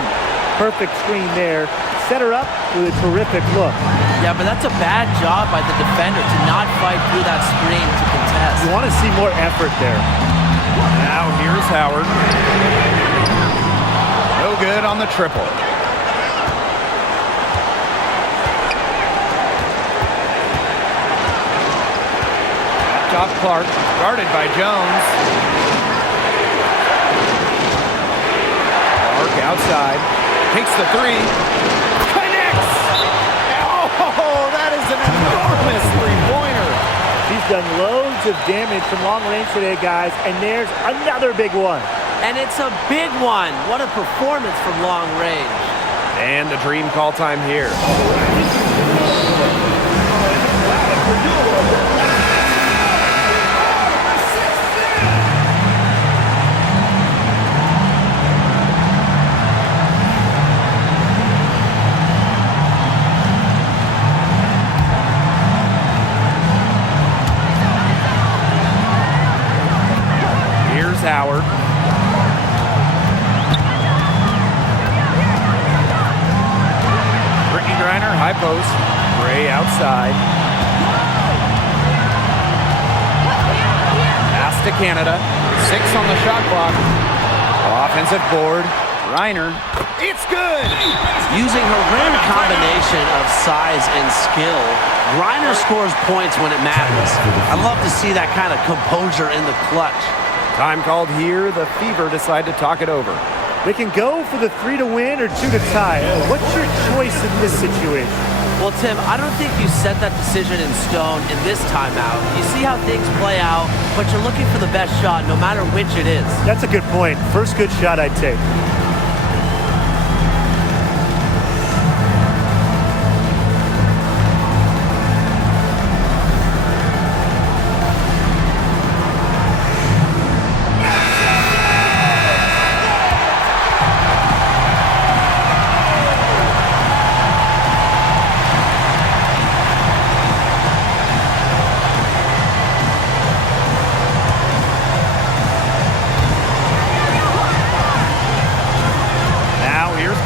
Perfect screen there. Set her up with a terrific look. Yeah, but that's a bad job by the defender to not fight through that screen to contest. You want to see more effort there. Now here's Howard. No good on the triple. Top Clark, guarded by Jones. Clark outside, takes the three, connects! Oh, that is an enormous three-pointer. She's done loads of damage from long range today, guys, and there's another big one. And it's a big one. What a performance from long range. And a dream call time here. Howard. Brittany Griner, high post. Gray outside. Pass to Canada. 6 on the shot clock. Offensive board. Griner. It's good! Using her rare combination of size and skill, Griner scores points when it matters. I love to see that kind of composure in the clutch. Time called here. The Fever decide to talk it over. They can go for the 3 to win or 2 to tie. What's your choice in this situation? Well, Tim, I don't think you set that decision in stone in this timeout. You see how things play out, but you're looking for the best shot no matter which it is. That's a good point. First good shot I'd take.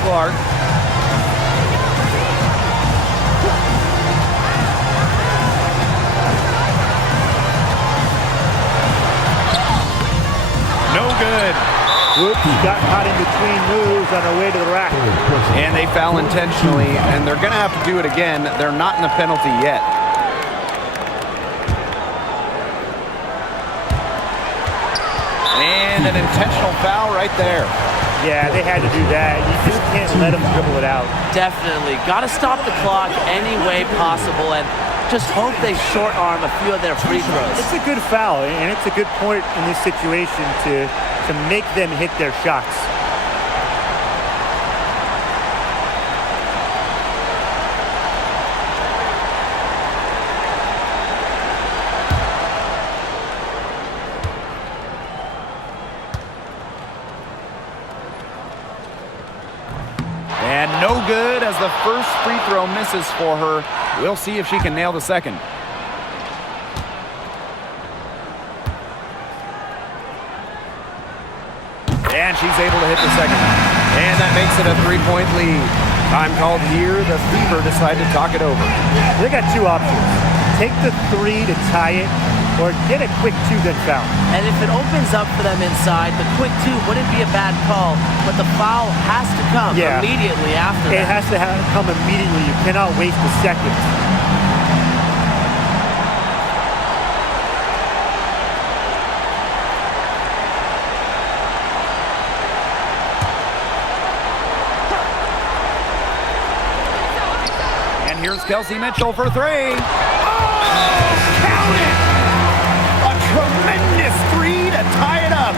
Clark. No good. Whoops, got caught in between moves on her way to the rack. And they foul intentionally, and they're going to have to do it again. They're not in the penalty yet. And an intentional foul right there. Yeah, they had to do that. You just can't let them dribble it out. Definitely. Got to stop the clock any way possible and just hope they short arm a few of their free throws. It's a good foul, and it's a good point in this situation to make them hit their shots. And no good as the first free throw misses for her. We'll see if she can nail the second. And she's able to hit the second. And that makes it a 3-point lead. Time called here. The Fever decide to talk it over. They got two options. take the 3 to tie it, or get a quick 2 then foul. And if it opens up for them inside, the quick 2 wouldn't be a bad call, but the foul has to come immediately after that. It has to come immediately. You cannot waste a second. Here's Kelsey Mitchell for 3. Oh, count it! A tremendous 3 to tie it up.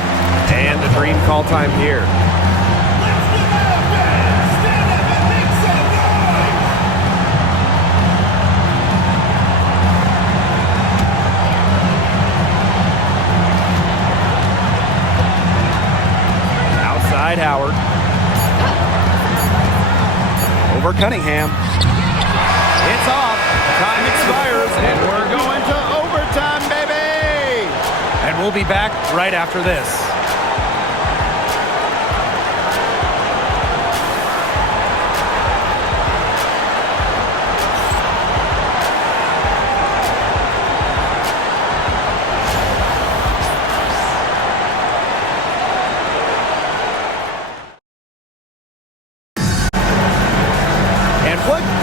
And the dream call time here. Let's give it up, man. Stand up and make some noise. Outside Howard. Over Cunningham. It's off. Time expires, and we're going to overtime, baby! And we'll be back right after this.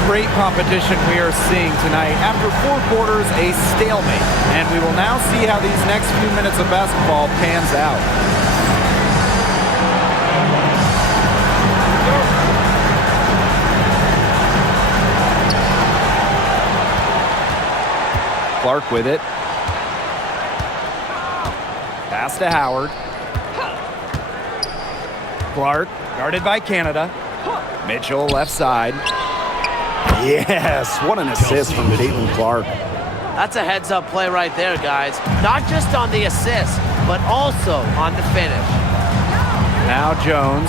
Great competition we are seeing tonight. After 4 quarters, a stalemate. And we will now see how these next few minutes of basketball pans out. Clark with it. Pass to Howard. Clark, guarded by Canada. Mitchell, left side. Yes, what an assist from Caitlinclark. That's a heads-up play right there, guys. Not just on the assist, but also on the finish. Now Jones.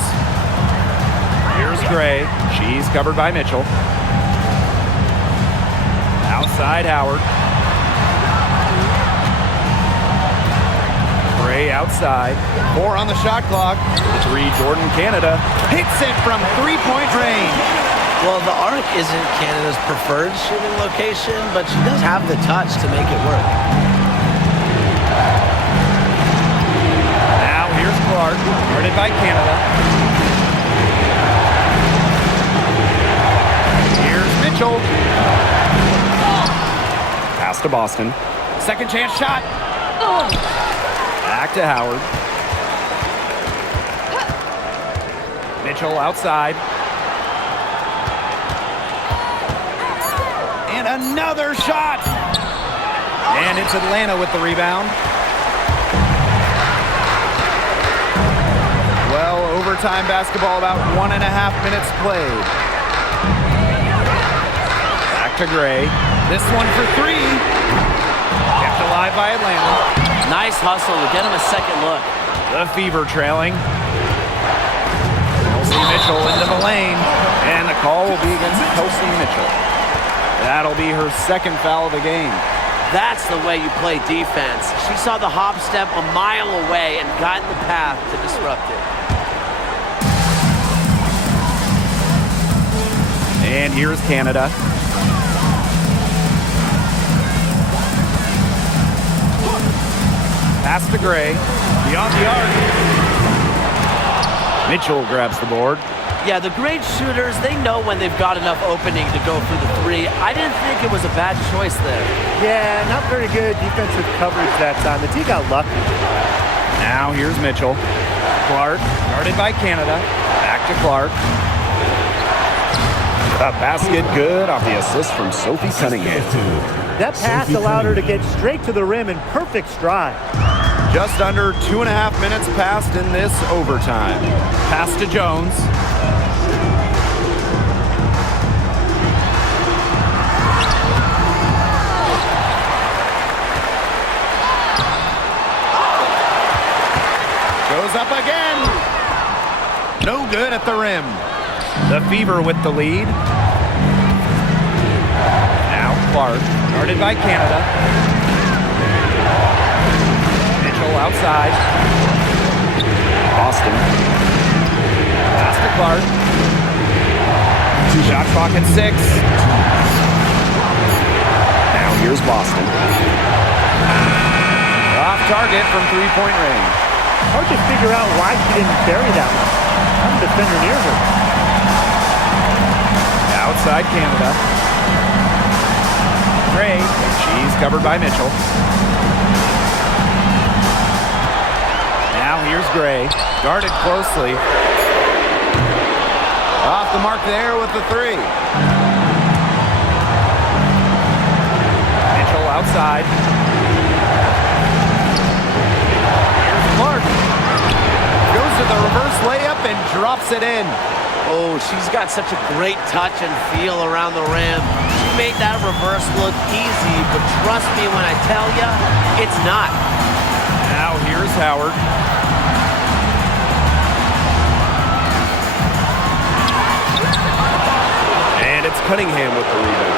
Here's Gray. She's covered by Mitchell. Outside Howard. Gray outside. 4 on the shot clock. The 3, Jordan Canada. Hits it from 3-point range. Well, the arc isn't Canada's preferred shooting location, but she does have the touch to make it work. Now here's Clark, guarded by Canada. Here's Mitchell. Pass to Boston. Second chance shot. Back to Howard. Mitchell outside. And another shot. And it's Atlanta with the rebound. Well, overtime basketball, about 1.5 minutes played. Back to Gray. This one for 3. Kept alive by Atlanta. Nice hustle to get him a second look. The Fever trailing. Kelsey Mitchell into the lane. And the call will be against Kelsey Mitchell. That'll be her second foul of the game. That's the way you play defense. She saw the hop step a mile away and got in the path to disrupt it. And here's Canada. Pass to Gray. Beyond the arc. Mitchell grabs the board. Yeah, the great shooters, they know when they've got enough opening to go for the 3. I didn't think it was a bad choice there. Yeah, not very good defensive coverage that time. The team got lucky. Now here's Mitchell. Clark, guarded by Canada. Back to Clark. The basket good off the assist from Sophie Cunningham. That pass allowed her to get straight to the rim in perfect stride. Just under 2.5 minutes passed in this overtime. Pass to Jones. Goes up again. No good at the rim. The Fever with the lead. Now Clark, guarded by Canada. Mitchell outside. Boston. Pass to Clark. Shot clock at 6. Now Here's Boston. Off target from three-point range. Hard to figure out why she didn't bury that one. I'm a defender near her. Outside Canada. Gray. She's covered by Mitchell. Now here's Gray. Guarded closely. Off the mark there with the three. Mitchell outside. Here's Clark. Goes to the reverse layup and drops it in. Oh, she's got such a great touch and feel around the rim. She made that reverse look easy, but trust me when I tell you, it's not. Now here's Howard. And it's Cunningham with the rebound.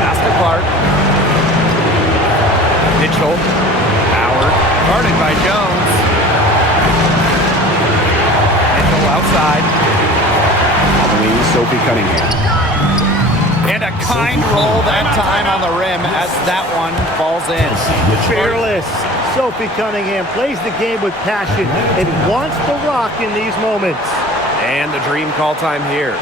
Pass to Clark. Mitchell. Howard. Guarded by Jones. Mitchell outside. On the wing, Sophie Cunningham. And a kind roll that time on the rim as that one falls in. Fearless. Sophie Cunningham plays the game with passion and wants the rock in these moments. And the dream call time here.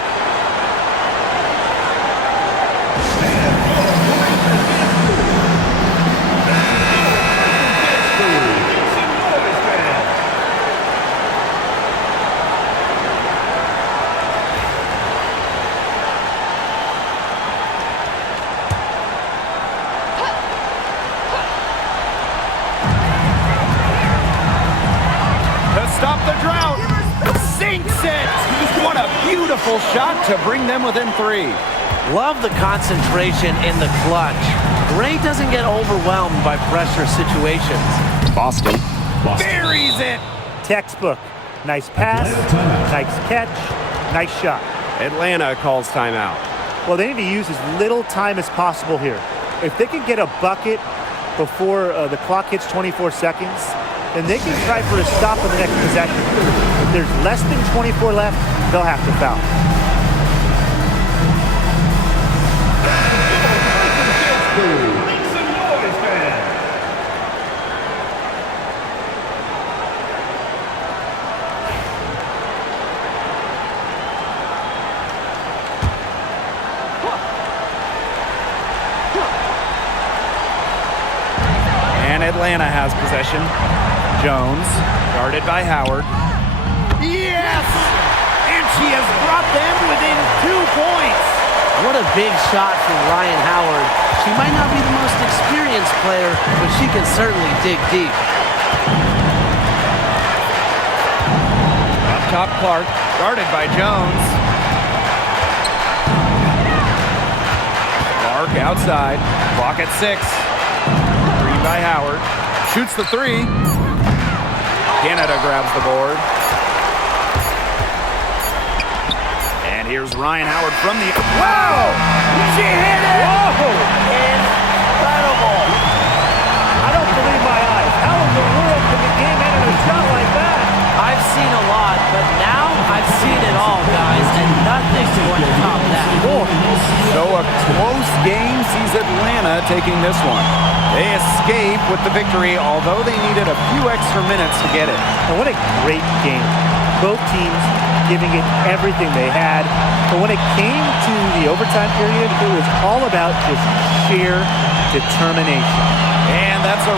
Stop the drought. Sinks it. What a beautiful shot to bring them within three. Love the concentration in the clutch. Gray doesn't get overwhelmed by pressure situations. Boston. Buries it. Textbook. Nice pass, nice catch, nice shot. Atlanta calls timeout. Well, they need to use as little time as possible here. If they can get a bucket before the clock hits 24 seconds, then they can try for a stop in the next possession. If there's less than 24 left, they'll have to foul. And Atlanta has possession. Jones, guarded by Howard. Yes! And she has brought them within 2 points. What a big shot from Ryan Howard. She might not be the most experienced player, but she can certainly dig deep. Up top, Clark, guarded by Jones. Clark outside, clock at 6. Three by Howard. Shoots the three. Canada grabs the board. And here's Ryan Howard from the... Wow! She hit it! Whoa! Incredible! I don't believe my eyes. How in the world can the game end in a shot like that? I've seen a lot, but now I've seen it all, guys, and nothing's going to top that. So a close game sees Atlanta taking this one. They escape with the victory, although they needed a few extra minutes to get it. And what a great game. Both teams giving it everything they had. But when it came to the overtime period, it was all about just sheer determination. And that's a